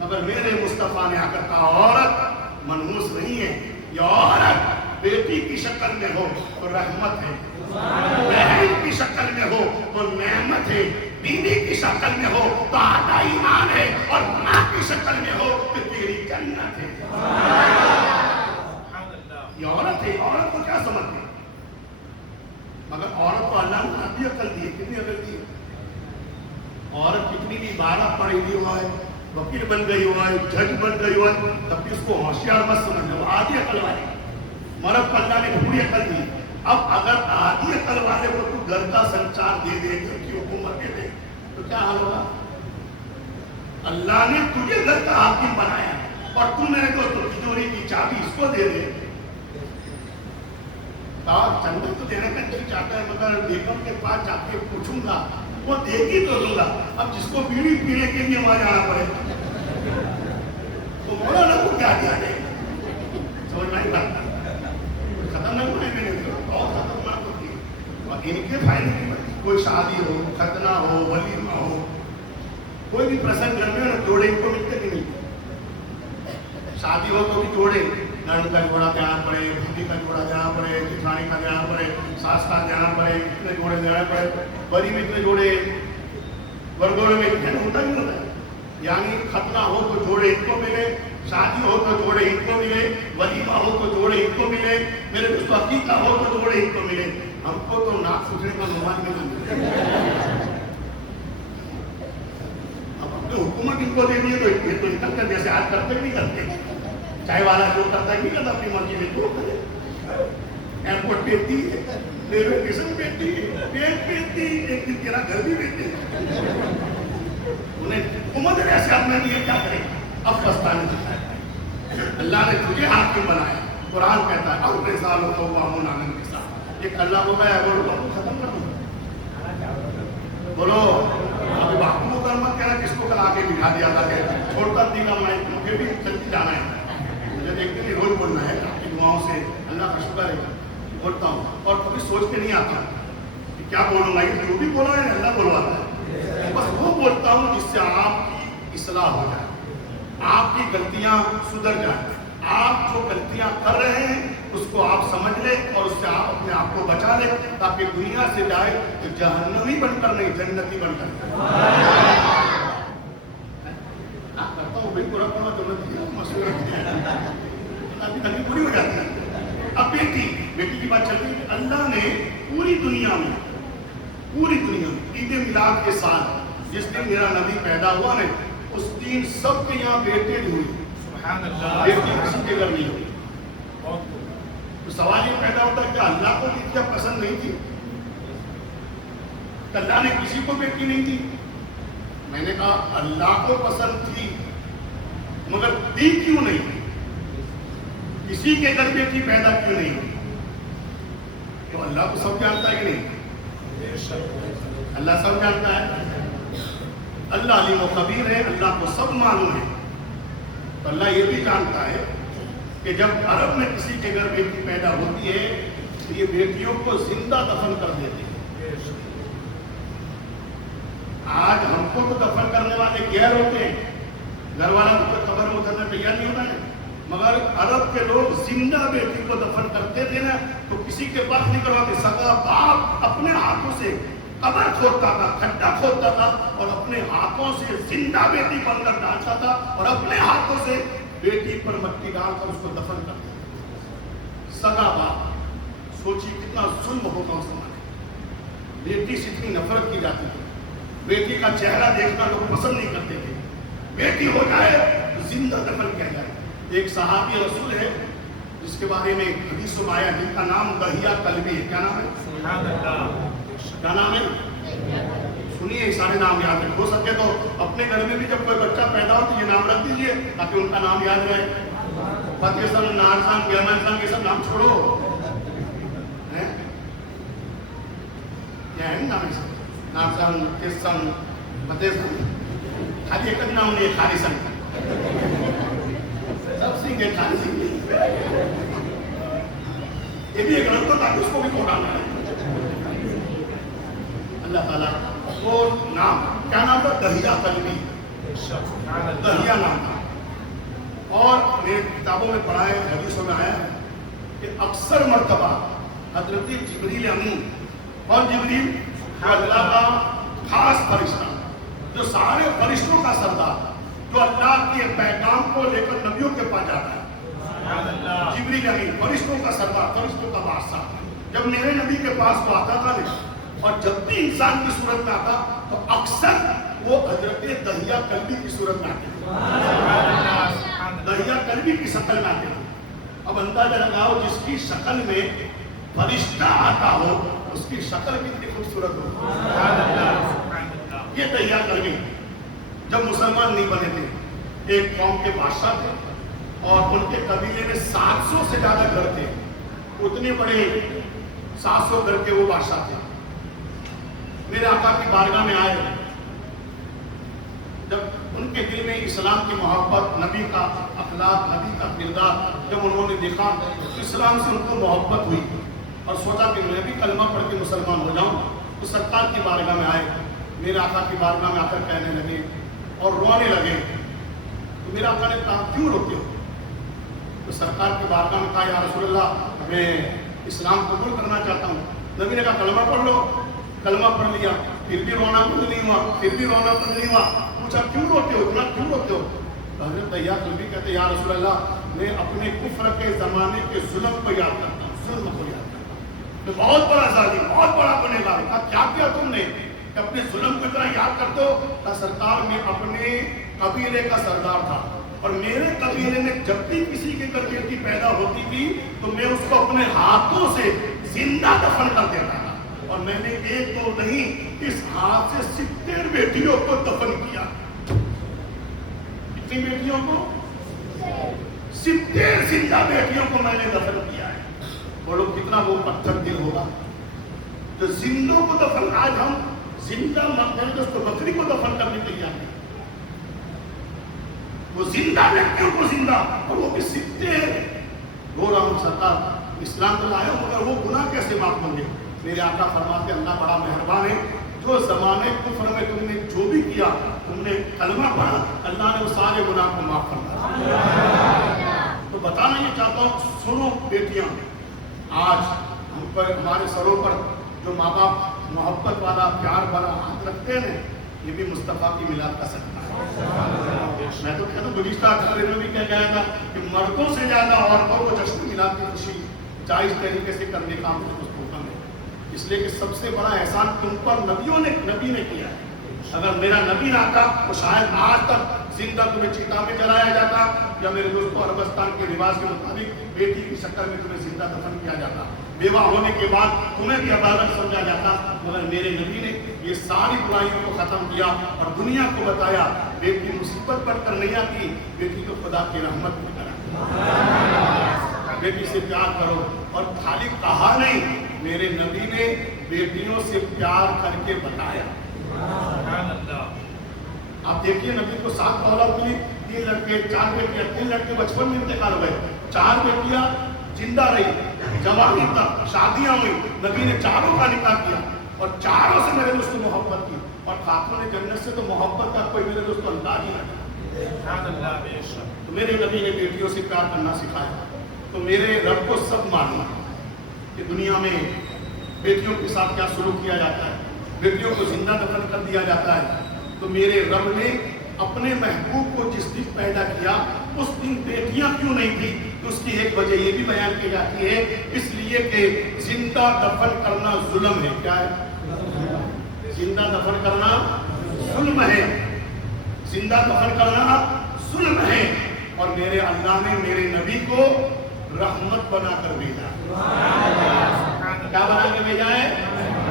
مگر میرے مصطفیٰ نے آ کر کہا عورت منحوس نہیں ہے، یہ عورت بیٹی کی شکل میں ہو تو رحمت ہے، بہن کی شکل میں ہو تو نعمت ہے، بیوی کی شکل میں ہو تو آدھا ایمان ہے، اور ماں کی شکل میں ہو تو تیری جنت ہے۔ یہ عورت ہے، عورت کو کیا سمجھتے ہیں؟ مگر عورت کو اللہ نے بھی عقل دی ہے، کتنی عقل دی ہے؟ عورت کتنی بھی بارہ پڑھی ہوئی ہوا ہے، وکیل بن گئی ہوا ہے، جج بن گئی ہوا ہے، تب بھی اس کو ہوشیار مت سمجھنا، وہ آدھی عقل والی۔ مرد کو اللہ نے پوری عقل دی، اب اگر آدھی عقل والے کو تو گھر کا سنچار دے دے، گھر کی حکومت دے دے، تو کیا حال ہوگا؟ اللہ نے تجھے گھر کا حاکم بنایا اور تو میرے کو تو تجوری کی چابی اس کو دے دے۔ چندن تو دینے کا دل چاہتا ہے، مگر بیگم کے پاس جا کے پوچھوں گا، وہ دے گی تو دوں گا۔ اب جس کو بیڑی پینے کے لیے وہاں جانا پڑے تو مولانا کو کیا دیا جائے؟ سمجھ میں نہیں پڑتا، خطرناک معنی میں نہیں، بہت خطرناک ہوتی ہے۔ اور ان کے فائدے کی بات، کوئی شادی ہو، ختنہ ہو، ولیمہ ہو، کوئی بھی پرسنگ گھر میں جوڑے ان کو ملتے کہ نہیں؟ شادی ہو تو بھی جوڑے، نند کا جوڑا دینا پڑے، بھوٹی کا جوڑا دینا پڑے، جٹھانی کا دینا پڑے، ساس کا دینا پڑے، اتنے جوڑے دینا پڑے، بری میں اتنے جوڑے، ورگوڑے میں اتنے ہوتا ہی ہوتا ہے۔ یعنی ختنہ ہو تو جوڑے ان کو ملے، شادی ہو تو جوڑے ان کو ملے، ولیمہ ہو تو جوڑے ان کو ملے، میرے دوستو عقیقہ ہو تو جوڑے ان کو ملے۔ ہم کو تو ناک سوچنے کا نماز میں نہیں ملتا۔ اب اپنے حکومت ان کو دے دیے تو یہ تو نکل کر جیسے آج کرتے نہیں کرتے، چائے والا جو کرتا ہے نہیں کرتا، اپنی مرضی میں جو کرے۔ ایئرپورٹ بیچتی ہے، ریلوے اسٹیشن بیچتی ہے، بینک بیچتی ہے، ایک دن تیرا گھر بھی بیچتے ہیں۔ انہیں حکومت نے ایسے آپ نے یہ کیا کرے؟ اب پچھتانے دیتا ہے۔ اللہ نے تجھے حاکم بنایا، قرآن کہتا ہے اب رسال و قوامون علی النساء۔ ایک اللہ کو کہا ہے بولو تو ختم کر دو، بولو ابھی باقی مکرمہ کہہ رہا جس کو کل آگے بٹھا دیا تھا کہ چھوڑتا دینا میں مجھے بھی چلتی جانا ہے، مجھے ایک دن روز بولنا ہے آپ کی دعاؤں سے، اللہ کا شکر ہے بولتا ہوں، اور کبھی سوچ کے نہیں آتا کہ کیا بولوں گا، یہ جو بھی بولا ہے اللہ بلواتا ہے، بس وہ بولتا ہوں جس سے آپ کی اصلاح ہو جائے، آپ کی غلطیاں سدھر جائیں، آپ جو غلطیاں کر رہے ہیں اس کو آپ سمجھ لیں اور اس سے آپ اپنے آپ کو بچا لیں، تاکہ دنیا سے جائے تو جہنمی بن کر نہیں، جنتی بن کر۔ کرتا ہوں بھائی برا پڑا تو ابھی پوری ہو جاتی ہے۔ اب بیٹی کی بات چل رہی ہے، اللہ نے پوری دنیا میں عید میلاد کے ساتھ جس دن میرا نبی پیدا ہوا نا، اس دن سب کے یہاں بیٹے ہوئی، سبحان اللہ، بیٹی کسی کے گھر نہیں ہوئی۔ تو سوال یہ پیدا ہوتا ہے کہ اللہ کو بیٹیاں پسند نہیں تھی؟ اللہ نے کسی کو بیٹی نہیں دی؟ میں نے کہا اللہ کو پسند تھی مگر دی کیوں نہیں؟ کسی کے گھر بیٹی پیدا کیوں نہیں ہوئی؟ تو اللہ کو سب جانتا ہے کہ نہیں؟ اللہ سب جانتا ہے، اللہ علیم و خبیر ہے، اللہ کو سب معلوم ہے۔ تو اللہ یہ بھی جانتا ہے کہ جب عرب میں کسی کے گھر بیٹی پیدا ہوتی ہے تو یہ بیٹیوں کو زندہ دفن کر دیتے ہیں۔ آج ہم کو تو دفن کرنے والے غیر ہوتے ہیں، گھر والا تو قبر میں اترنے تیار نہیں ہوتا ہے، مگر عرب کے لوگ زندہ بیٹی کو دفن کرتے تھے نا تو کسی کے پاس نہیں کرواتے، سگا باپ اپنے ہاتھوں سے قبر کھودتا تھا، کھڈا کھودتا تھا اور اپنے ہاتھوں سے زندہ بیٹی بن کر ڈالتا تھا اور اپنے ہاتھوں سے بیٹی پر مٹی ڈال کر اس کو دفن کرتا تھا۔ سگا باپ، سوچی کتنا ظلم ہوگا اس زمانے، بیٹی سے اتنی نفرت کی جاتی تھی، بیٹی کا چہرہ دیکھنا لوگ پسند نہیں کرتے تھے، بیٹی ہو جائے تو زندہ دفن کیا جائے۔ ایک صحابی رسول ہے جس کے بارے میں حدیث میں آیا، جن کا نام دہیا کلبی ہے۔ کیا نام ہے؟ سبحان اللہ، کیا نام ہے؟ سنیے سارے نام یاد ہے، ہو سکے تو اپنے گھر میں بھی جب کوئی بچہ پیدا ہو تو یہ نام رکھ دیجیے تاکہ ان کا نام یاد رہے۔ فتح حسن، نار خان، گرمان خان، یہ سب نام چھوڑو، کیا ہے نام؟ نار خان، کسن، فتح حسن، خالی ایک نام نہیں، خالی سن، سب سنگھ ہے، خالی سنگھ نہیں۔ یہ بھی ایک رکھو تاکہ اس کو بھی توڑانا ہے۔ اللہ تعالیٰ وہ نام کیا نام تھا؟ دہیا کلبی، دہیا نام تھا۔ اور میرے کتابوں میں پڑھا ہے، حدیثوں میں آیا ہے کہ اکثر مرتبہ حضرت جبریل امین، اور جبریل اللہ کا خاص فرشتہ جو سارے فرشتوں کا سردار، جو اللہ کے پیغام کو لے کر نبیوں کے پاس جاتا ہے، جبریل امین فرشتوں کا سردار، فرشتوں کا بادشاہ، جب میرے نبی کے پاس وہ آتا تھا نا، اور جب بھی انسان کی صورت میں آتا تو اکثر وہ حضرت دہیا کلبی کی صورت میں آتے تھے، دہیا کلبی کی شکل میں آتے تھے۔ اب اندازہ لگاؤ جس کی شکل میں فرشتہ آتا ہو اس کی شکل کتنی خوبصورت ہو. سبحان اللہ سبحان اللہ. یہ تیار کر گئی. جب مسلمان نہیں بنے تھے ایک قوم کے بادشاہ تھے اور ان کے قبیلے میں 700 سے زیادہ گھر تھے. اتنے بڑے 700 گھر کے وہ بادشاہ تھے. میرے آقا کی بارگاہ میں آئے. جب ان کے دل میں اسلام کی محبت, نبی کا اخلاق, نبی کا کردار جب انہوں نے دیکھا تو اسلام سے ان کو محبت ہوئی اور سوچا کہ میں بھی کلمہ پڑھ کے مسلمان ہو جاؤں. تو سرکار کی بارگاہ میں آئے. میرے آقا کی بارگاہ میں آ کر کہنے لگے اور رونے لگے. تو میرے آقا نے کہا کیوں روتے ہو؟ تو سرکار کی بارگاہ میں کہا یا رسول اللہ میں اسلام قبول کرنا چاہتا ہوں. نبی نے کہا کلمہ پڑھ لو. کلمہ پڑھ لیا. پھر بھی رونا بند نہیں ہوا, پھر بھی رونا بند نہیں ہوا. پوچھا کیوں روتے ہو, اتنا کیوں روتے ہو؟ حضرت طیار نبی کہتے یا رسول اللہ میں اپنے کفر کے زمانے کے ظلم کو یاد کرتا ہوں, ظلم کو یاد کرتا ہوں. میں بہت بڑا ظالم, بہت بڑا گنہگار. کہا کیا کیا تم نے کہ اپنے ظلم کو اتنا یاد کرتے ہو؟ کہا سرکار میں اپنے قبیلے کا سردار تھا اور میرے قبیلے میں جب بھی کسی کے گھر بیٹی پیدا ہوتی تھی تو میں اس کو اپنے ہاتھوں سے زندہ دفن کر دیتا تھا. اور میں نے ایک دو نہیں اس ہاتھ سے 70 بیٹیوں کو دفن کیا. کتنی بیٹیوں کو؟ 70 زندہ بیٹیوں کو میں نے دفن کیا ہے. بولو کتنا وہ پتھر دل ہوگا جو زندوں کو دفن. آج ہم زندہ میرے دوستوں بکری کو دفن کرنے کے لیے آتے ہیں, وہ زندہ لڑکیوں کو زندہ, اور وہ بھی 70. رو رہا ہوں سرکار اسلام تو لایا مگر وہ گناہ کیسے معاف ہوں گے؟ میرے آقا فرماتے اللہ بڑا مہربان ہے. جو زمانے کفر میں تم نے جو بھی کیا, تم نے کلمہ پڑھا, اللہ نے وہ سارے گناہ کو معاف کرنا. تو بتانا یہ چاہتا ہوں, سنو بیٹیاں, آج ہم پر ہمارے سروں پر جو ماں باپ محبت والا پیار والا ہاتھ رکھتے ہیں یہ بھی مصطفیٰ کی میلاد کا صدقہ ہے. میں تو کہتا ہوں گزشتہ اٹھارے میں بھی کہہ گیا تھا کہ مردوں سے زیادہ عورتوں کو جشن میلاد کی خوشی جائز طریقے سے کرنے کا ہم کو حکم ہے. اس لیے کہ سب سے بڑا احسان تم پر نبی نے کیا ہے. اگر میرا نبی نہ آتا تو شاید آج تک زندہ تمہیں چیتا میں جلایا جاتا, یا میرے دوستوں عربستان کے رواج کے مطابق بیٹی کی شکل میں تمہیں زندہ دفن کیا جاتا, بیوہ ہونے کے بعد تمہیں بھی عبادت سمجھا جاتا. مگر میرے نبی نے یہ ساری برائیوں کو ختم کیا اور دنیا کو بتایا بیٹی مصیبت بن کر نہیں آتی, بیٹی کو خدا کی رحمت بن کر آتی. بیٹی سے پیار کرو. اور خالی کہا نہیں, میرے نبی نے بیٹیوں سے پیار کر کے بتایا. آپ دیکھیے نبی کو 7 اولاد ملی, 3 لڑکے 4 بیٹیاں. 3 لڑکے بچپن میں انتقال ہوئے, 4 بیٹیاں زندہ رہی, جوانی تک شادیاں ہوئی. نبی نے 4 کا نکاح کیا اور 4 سے میرے دوست محبت کی. اور خاتون جنت سے تو محبت کا کوئی میرے دوست انداز ہی نہیں. تو میرے نبی نے بیٹیوں سے پیار کرنا سکھایا. تو میرے رب کو سب معلوم کہ دنیا میں بیٹیوں کے ساتھ کیا سلوک کیا جاتا ہے, بیٹیوں کو زندہ دفن کر دیا جاتا ہے. تو میرے رب نے اپنے محبوب کو جس دن پیدا کیا اس دن بیٹیاں کیوں نہیں تھی؟ تو اس کی ایک وجہ یہ بھی بیان کی جاتی ہے, اس لیے کہ زندہ دفن کرنا ظلم ہے. کیا ہے؟ زندہ دفن کرنا ظلم ہے. زندہ دفن کرنا ظلم ہے. اور میرے اللہ نے میرے نبی کو رحمت بنا کر بھیجا. کیا بنا کے بھیجا ہے؟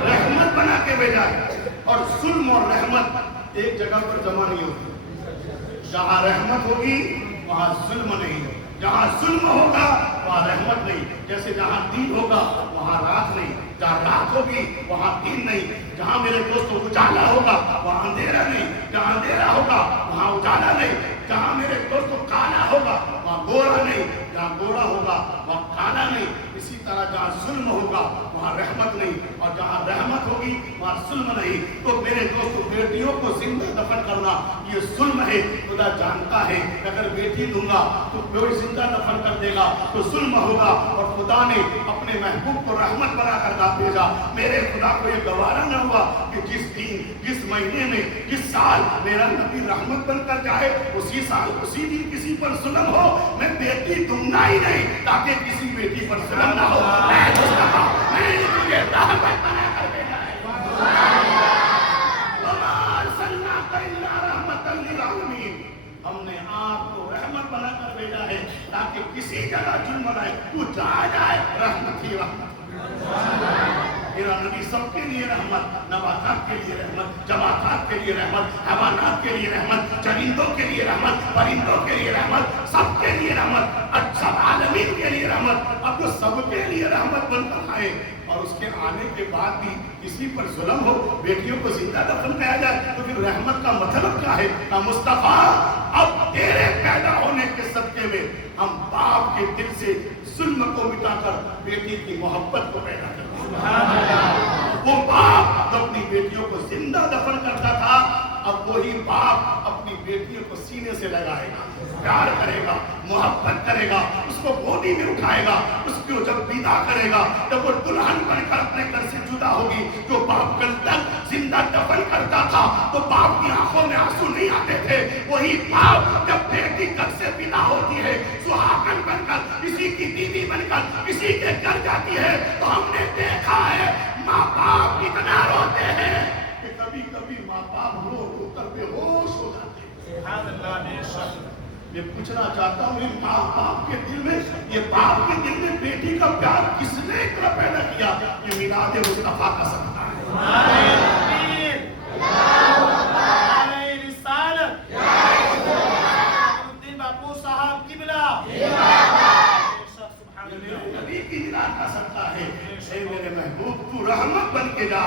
رحمت بنا کے بھیجا ہے. اور ظلم اور رحمت ایک جگہ پر جمع نہیں ہوتی. جہاں رحمت ہوگی وہاں ظلم نہیں, جہاں ظلم ہوگا وہاں رحمت نہیں. جیسے جہاں دن ہوگا وہاں رات نہیں, جہاں رات ہوگی وہاں دن نہیں. جہاں میرے دوستوں اجالا ہوگا وہاں اندھیرا نہیں, جہاں اندھیرا ہوگا وہاں اجالا نہیں. جہاں میرے دوستوں کالا ہوگا وہاں گورا نہیں, جہاں گورا ہوگا وہاں کالا نہیں. اسی طرح جہاں ظلم ہوگا وہاں رحمت نہیں, اور جہاں رحمت ہوگی وہاں ظلم نہیں. تو میرے دوستوں بیٹیوں کو زندہ دفن کرنا یہ ظلم ہے. خدا جانتا ہے کہ اگر بیٹی دوں گا تو کوئی زندہ دفن کر دے گا تو ظلم ہوگا. اور خدا نے اپنے محبوب کو رحمت بنا کر بھیجا. میرے خدا کو یہ گوارا نہ ہوا کہ جس دن, جس مہینے میں, جس سال میرا نبی رحمت بن کر جائے اسی سال اسی دن کسی پر ظلم ہو. میں بیٹی دوں گا ہی نہیں تاکہ کسی بیٹی پر ظلم نہ ہو. میں تجھے رحمت بنا کر بھیجا ہے. وما ارسلناک الا رحمۃ للعالمین. ہم نے آپ کو رحمت بنا کر بھیجا ہے. تاکہ کسی جگہ جرم نہ تو جائے رحمت ہی رحمت. میرا نبی سب کے لیے رحمت، نباتات کے لیے رحمت، جماعات کے لیے رحمت، حیوانات کے لیے رحمت، چرندوں کے لیے رحمت، پرندوں کے لیے رحمت، سب کے لیے رحمت، سب عالمین کے لیے رحمت. اب وہ سب کے لیے رحمت بن کر آئے اور اس کے آنے کے بعد بھی کسی پر ظلم ہو، بیٹیوں کو زندہ دفن کیا جائے تو پھر رحمت کا مطلب کیا ہے؟ کہ مصطفیٰ اب تیرے پیدا ہونے کے صدقے میں ہم باپ کے دل سے ظلم کو مٹا کر بیٹی کی محبت کو پیدا کرتے ہیں. وہ باپ جو اپنی بیٹیوں کو زندہ دفن کرتا تھا، اب وہی باپ اپنی بیٹیوں کو سینے سے لگائے گا، پیار کرے گا، محبت کرے گا، اس کو گودی میں اٹھائے گا، اس کو جب ودا کرے گا، جب وہ دلہن بن کر اپنے گھر سے جدا ہوگی. جو باپ کل تک زندہ دفن کرتا تھا تو باپ کی آنکھوں میں آنسو نہیں آتے تھے، وہی باپ جب بیٹی گھر سے ودا ہوتی ہے سہاگن بن کر، کسی کی بیوی بن کر کسی کے گھر جاتی ہے، تو ہم نے دیکھا ہے ماں باپ اتنا روتے ہیں کہ کبھی کبھی ماں باپ رو کر بے ہوش ہو جاتے ہیں. سبحان اللہ. بے شک. میں پوچھنا چاہتا ہوں یہ ماں باپ کے دل میں، یہ باپ کے دل میں بیٹی کا پیار کس نے اتنا پیدا کیا؟ یہ میلاد مصطفیٰ کا صدقہ ہے. باپو صاحب قبلہ نبی کی میلاد کا صدقہ ہے. اے میرے محبوب تو رحمت بن کے جا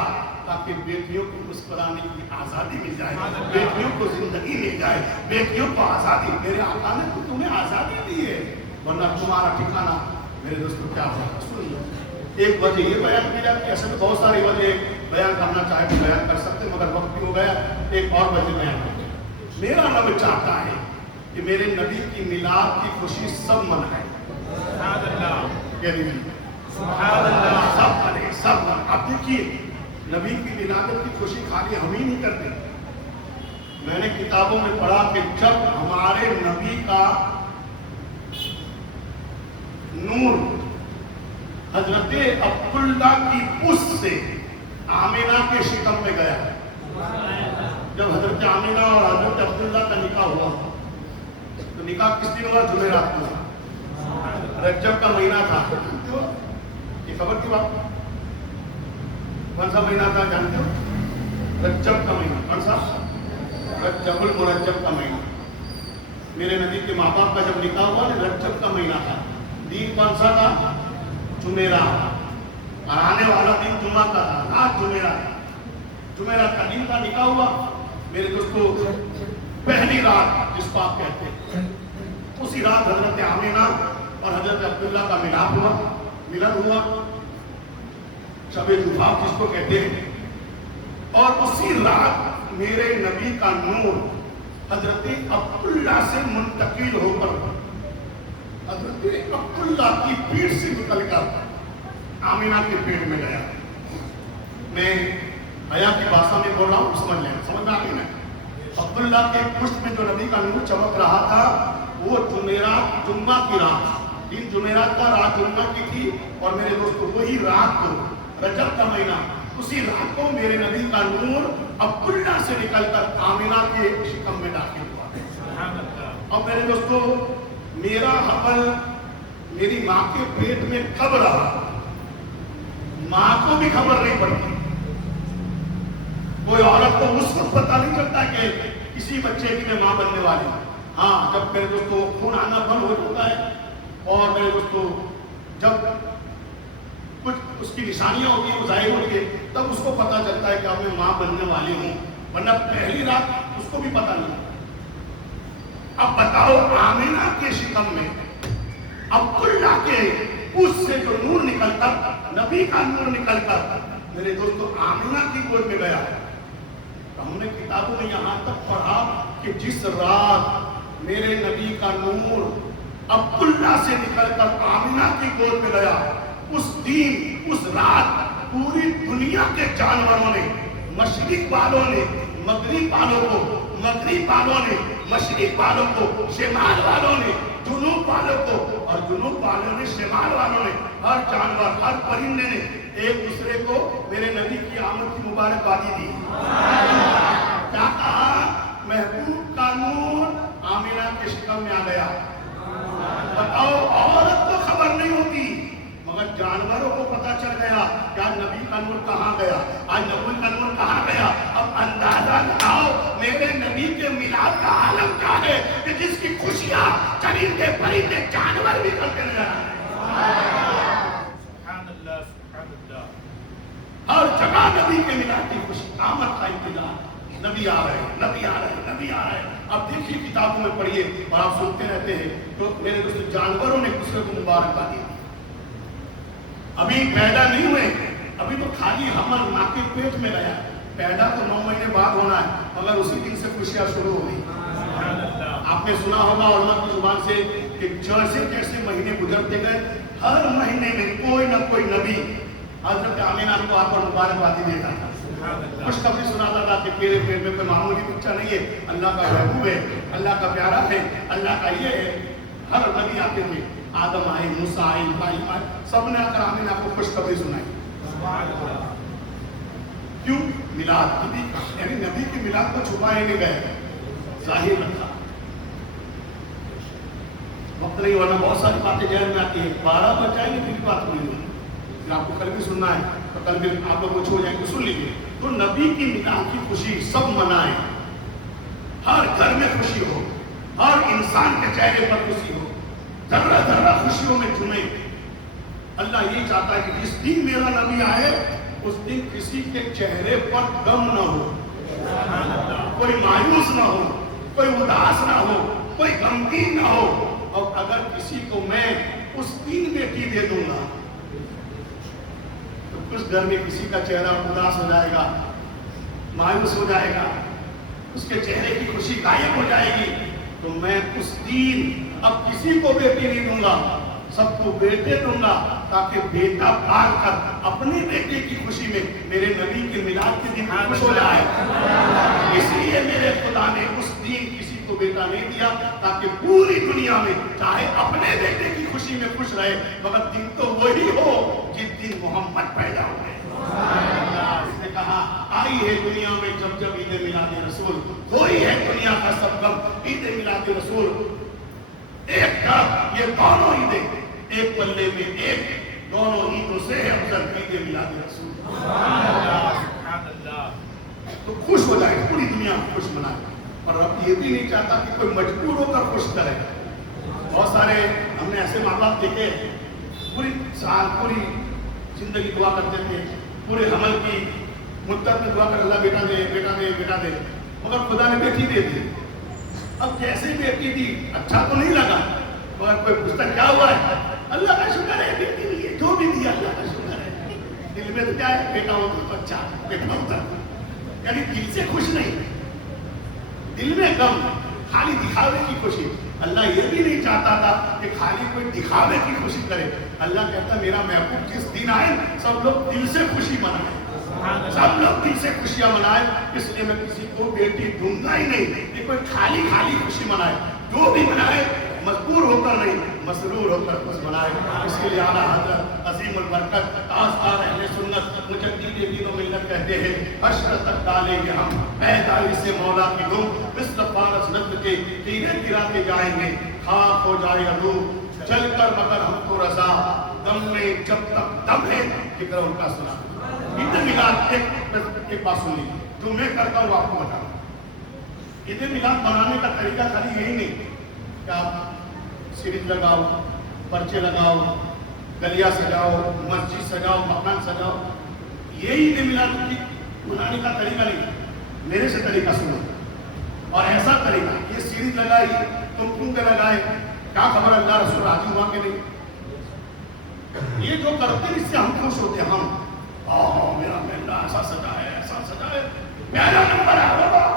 تاکہ بیٹیوں کو مسکرانے کی آزادی مل جائے، بیٹیوں کو زندگی مل جائے، بیٹیوں کو آزادی. میرے آقا نے تو تمہیں آزادی دی ہے، ورنہ تمہارا ٹھکانا میرے دوستوں کیا ہوگا؟ سن لو. ایک وجہ یہ بیان کی جاتی ہے، اصل میں بہت ساری وجہ بیان کرنا چاہے تو بیان کر سکتے مگر وقت بھی ہو گیا. ایک اور وجہ بیان کرتے ہیں. میرا رب چاہتا ہے کہ میرے نبی کی میلاد کی خوشی سب منائے. سبحان اللہ. سبحان اللہ. سب کرے، سب کرے. اب دیکھیے نبی کی ولادت کی خوشی خالی ہم ہی نہیں کرتے. میں نے کتابوں میں پڑھا کہ جب ہمارے نبی کا نور حضرت عبداللہ کی پشت سے آمینہ کے شکم میں گیا، جب حضرت آمینہ اور حضرت عبداللہ کا نکاح ہوا تو نکاح کس دن ہوا؟ جمعرات کو. رجب کا مہینہ تھا. یہ خبر کی بات؟ کون سا مہینہ تھا جانتے ہو؟ رجب کا مہینہ. کون سا؟ رجب المرجب کا مہینہ. میرے نبی کے ماں باپ کا جب نکاح ہوا نا رجب کا مہینہ تھا. دن کون سا تھا؟ جمعرات. آنے والا دن جمعہ کا تھا، رات جمعرات. جمعرات کا دن کا نکاح ہوا. میرے دوستو پہلی رات جس کو آپ کہتے ہیں، اسی رات حضرت آمینہ اور حضرت عبداللہ کا ملن ہوا، شب زفاف جس کو کہتے ہیں. اور اسی رات میرے نبی کا نور حضرت عبداللہ سے منتقل ہو کر حضرت عبداللہ کی پیٹ سے نکل کر آمینہ کے پیٹ میں گیا. میں حیا کی بھاشا میں بول رہا ہوں، سمجھ لیں، سمجھ میں آ گئی نا. عبداللہ کے پشت میں جو نبی کا نور چمک رہا تھا وہ جمعرات، جمعہ کی رات، دن جمعرات کا، رات جمعہ کی تھی. اور میرے دوستو وہی رات کو، رجب کا مہینہ، اسی رات کو میرے نبی کا نور عبداللہ سے نکل کر آمینہ کے شکم میں داخل ہوا. اور میرے دوستو میرا حمل میری ماں کے پیٹ میں کب رہا ماں کو بھی خبر نہیں پڑتی. کوئی عورت کو اس وقت پتہ نہیں چلتا کہ کسی بچے کی میں ماں بننے والی. ہاں جب میرے دوستو خون آنا بند ہو جاتا ہے اور میرے دوستو جب کچھ اس کی نشانیاں ہوتی ہیں وہ ظاہر ہوتی ہے تب اس کو پتہ چلتا ہے کہ اب میں ماں بننے والی ہوں، ورنہ پہلی رات اس کو بھی پتہ نہیں. اب بتاؤ آمینہ کے شکم میں عبداللہ کے اس سے جو نور نکل کر، نبی کا نور نکل کر میرے دوستو آمینہ کی گود میں گیا. ہم نے کتابوں میں یہاں تک پڑھا کہ جس رات میرے نبی کا نور عبداللہ سے نکل کر آمینہ کی گود میں گیا، اس دن، اس رات پوری دنیا کے جانوروں نے، مشرق والوں نے مغرب والوں کو، مغرب والوں نے مشرق والوں کو، شمال والوں نے جنوب والوں کو، اور جنوب والوں نے شمال والوں نے، ہر جانور، ہر پرندے نے ایک دوسرے کو میرے نبی کی آمد کی مبارکبادی دی. کیا کہا؟ محبوب کا نور آمینہ کے شکم میں آ گیا. بتاؤ عورت کو خبر نہیں ہوتی مگر جانوروں کو پتا چل گیا کہ آج نبی کا نور کہاں گیا, آج نبی کا نور کہاں گیا. اب اندازہ لگاؤ میرے نبی کے میلاد کا عالم کیا ہے کہ جس کی خوشیاں چرندے پرندے جانور بھی کرتے نظر آ رہے ہیں. سبحان اللہ سبحان اللہ. ہر جگہ نبی کے میلاد کی خوشی, آمد کا انتظار, نبی آ رہے ہیں, نبی آ رہے ہیں, نبی آ رہے ہیں. اب دیکھیے کتابوں میں پڑھیے اور آپ سنتے رہتے ہیں تو میرے دوست جانوروں نے ایک دوسرے کو مبارکباد دی. ابھی پیدا نہیں ہوئے, ابھی تو خالی حمل ماں کے پیٹ میں گیا, پیدا تو 9 مہینے بعد ہونا ہے مگر اسی دن سے خوشیاں شروع ہو گئی. آپ نے سنا ہوگا علماء کی زبان سے کہ جیسے جیسے مہینے گزرتے گئے ہر مہینے میں کوئی نہ کوئی نبی حضرت آمینہ کو آپ پر مبارکبادی دیتا تھا, خوشخبری سناتا تھا کہ تیرے پیٹ میں کوئی معمولی بچہ نہیں ہے, اللہ کا محبوب ہے, اللہ کا پیارا ہے, اللہ کا یہ ہے. ہر نبی آتے تھے, آدم آئے, موسیٰ آئے, ابراہیم آئے, سب نے آ کر آمینہ کو خوشخبری سنائی. کیوں؟ میلاد نبی کا, یعنی نبی کی میلاد کو چھپائے نہیں گئے, ظاہر رکھا. وقت نہیں ورنہ بہت ساری باتیں ذہن میں آتی ہیں, 12 بج جائیں گے پھر بات نہیں ہوئی. پھر آپ کو کل بھی سننا ہے تو کل بھی آپ لوگ کچھ ہو جائیں گے, سن لیجیے. تو نبی کی میلاد کی خوشی سب منائیں, ہر گھر میں خوشی ہو, ہر انسان کے چہرے پر خوشی ہو, ذرہ ذرہ خوشیوں میں جھومے. اللہ یہ چاہتا ہے کہ جس دن میرا نبی آئے اس دن کسی کے چہرے پر غم نہ ہو, کوئی مایوس نہ ہو, کوئی اداس نہ ہو, کوئی غمگین نہ ہو. اور اگر کسی کو میں اس دن بیٹی دے دوں گا تو اس گھر میں کسی کا چہرہ اداس ہو جائے گا, مایوس ہو جائے گا, اس کے چہرے کی خوشی غائب ہو جائے گی. تو میں اس دن اب کسی کو بیٹی نہیں دوں گا, سب کو بیٹے دوں گا تاکہ بیٹا پال کر اپنے بیٹے کی خوشی میں میرے نبی کے میلاد کے دن خوش ہو جائے. اس لیے میرے خدا نے اس دن کسی کو بیٹا نہیں دیا تاکہ پوری دنیا میں چاہے اپنے بیٹے کی خوشی میں خوش رہے مگر دن تو وہی ہو جس دن محمد پیدا ہوئے. اس نے کہا آئی ہے دنیا میں جب جب عید میلاد رسول, وہی ہے دنیا کا سب غم عید میلاد رسول. ایک طرف یہ دونوں عیدیں ایک پلے میں ایک, دونوں عیدوں سے افضل عید میلاد رسول. تو خوش ہو جائے, پوری دنیا خوش منائے. اور رب یہ بھی نہیں چاہتا کہ کوئی مجبور ہو کر خوش کرے. بہت سارے ہم نے ایسے ماں باپ دیکھے پوری سال پوری زندگی دعا کرتے تھے, پورے حمل کی مدت میں دعا کر اللہ بیٹا دے بیٹا دے بیٹا دے, مگر خدا نے بیٹی دے دی. اب جیسے بیٹی دی اچھا تو نہیں لگا مگر کوئی پوچھتا کیا ہوا ہے, اللہ کا شکر ہے بیٹی دی ہے, جو بھی دیا اللہ کا شکر ہے. دل میں تو کیا ہے بیٹا ہو تو اچھا, بیٹا ہوتا, یعنی دل سے خوش نہیں, دل میں غم, خالی دکھاوے کی خوشی. اللہ یہ بھی نہیں چاہتا تھا کہ خالی کوئی دکھاوے کی خوشی کرے. اللہ کہتا میرا محبوب جس دن آئے سب لوگ دل سے خوشی منائے, سب لوگ دل سے خوشیاں منائے. اس لیے میں کسی کو بیٹی دوں گا ہی نہیں کہ کوئی خالی خالی خوشی منائے. جو بھی منائے مجبور ہو کر نہیں, مسرور ہو کر خوش منائے. اس کے لیے اعلیٰ حضرت عظیم البرکت تاجدار اہل سنت مجدد دین و ملت کہتے ہیں حشر تک ڈالیں گے ہم پیدائش سے مولا کی دم, مثل فارس نقل کے تیرے گراتے جائیں گے, خاک ہو جائے روح چل کر مگر ہم کو رضا, دم میں جب تک دم ہے فکر ان کا سنا. عید میلاد ایک بات سن لیجیے جو میں کرتا ہوں آپ کو بتاؤں. عید میلاد منانے کا طریقہ خالی یہی نہیں کہ آپ سیریز لگاؤ, پرچے لگاؤ, گلیا سجاؤ, مسجد سجاؤ, مکان سجاؤ. یہی عید میلاد کی منانے کا طریقہ نہیں. میرے سے طریقہ سنو اور ایسا طریقہ, یہ سیریز لگائی تم کیوں کے لگائے, کیا خبر اللہ رسول راضی ہوا کہ نہیں. یہ جو کرتے ہیں اس سے ہم خوش ہوتے ہیں. ہم میرا محلہ ایسا سجا ہے, ایسا سجا ہے, پہلا نمبر ہے بابا.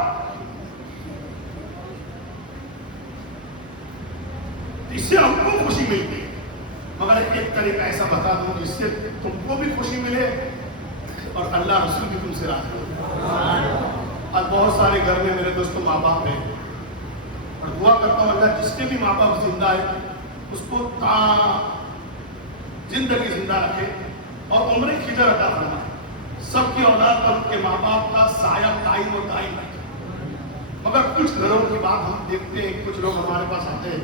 اس سے ہم کو خوشی ملتی ہے. مگر ایک طریقہ ایسا بتا دوں جس سے تم کو بھی خوشی ملے اور اللہ رسول بھی تم سے راضی ہو. آج بہت سارے گھر میں میرے دوستوں ماں باپ ہیں اور دعا کرتا ہوں اللہ جس کے بھی ماں باپ زندہ ہے اس کو تا زندگی زندہ رکھے اور عمر خضر عطا فرمائے. سب کی اولاد پر ان کے ماں باپ کا سایہ قائم و دائم رکھے. مگر کچھ گھروں کی بات ہم دیکھتے ہیں, کچھ لوگ ہمارے پاس آتے ہیں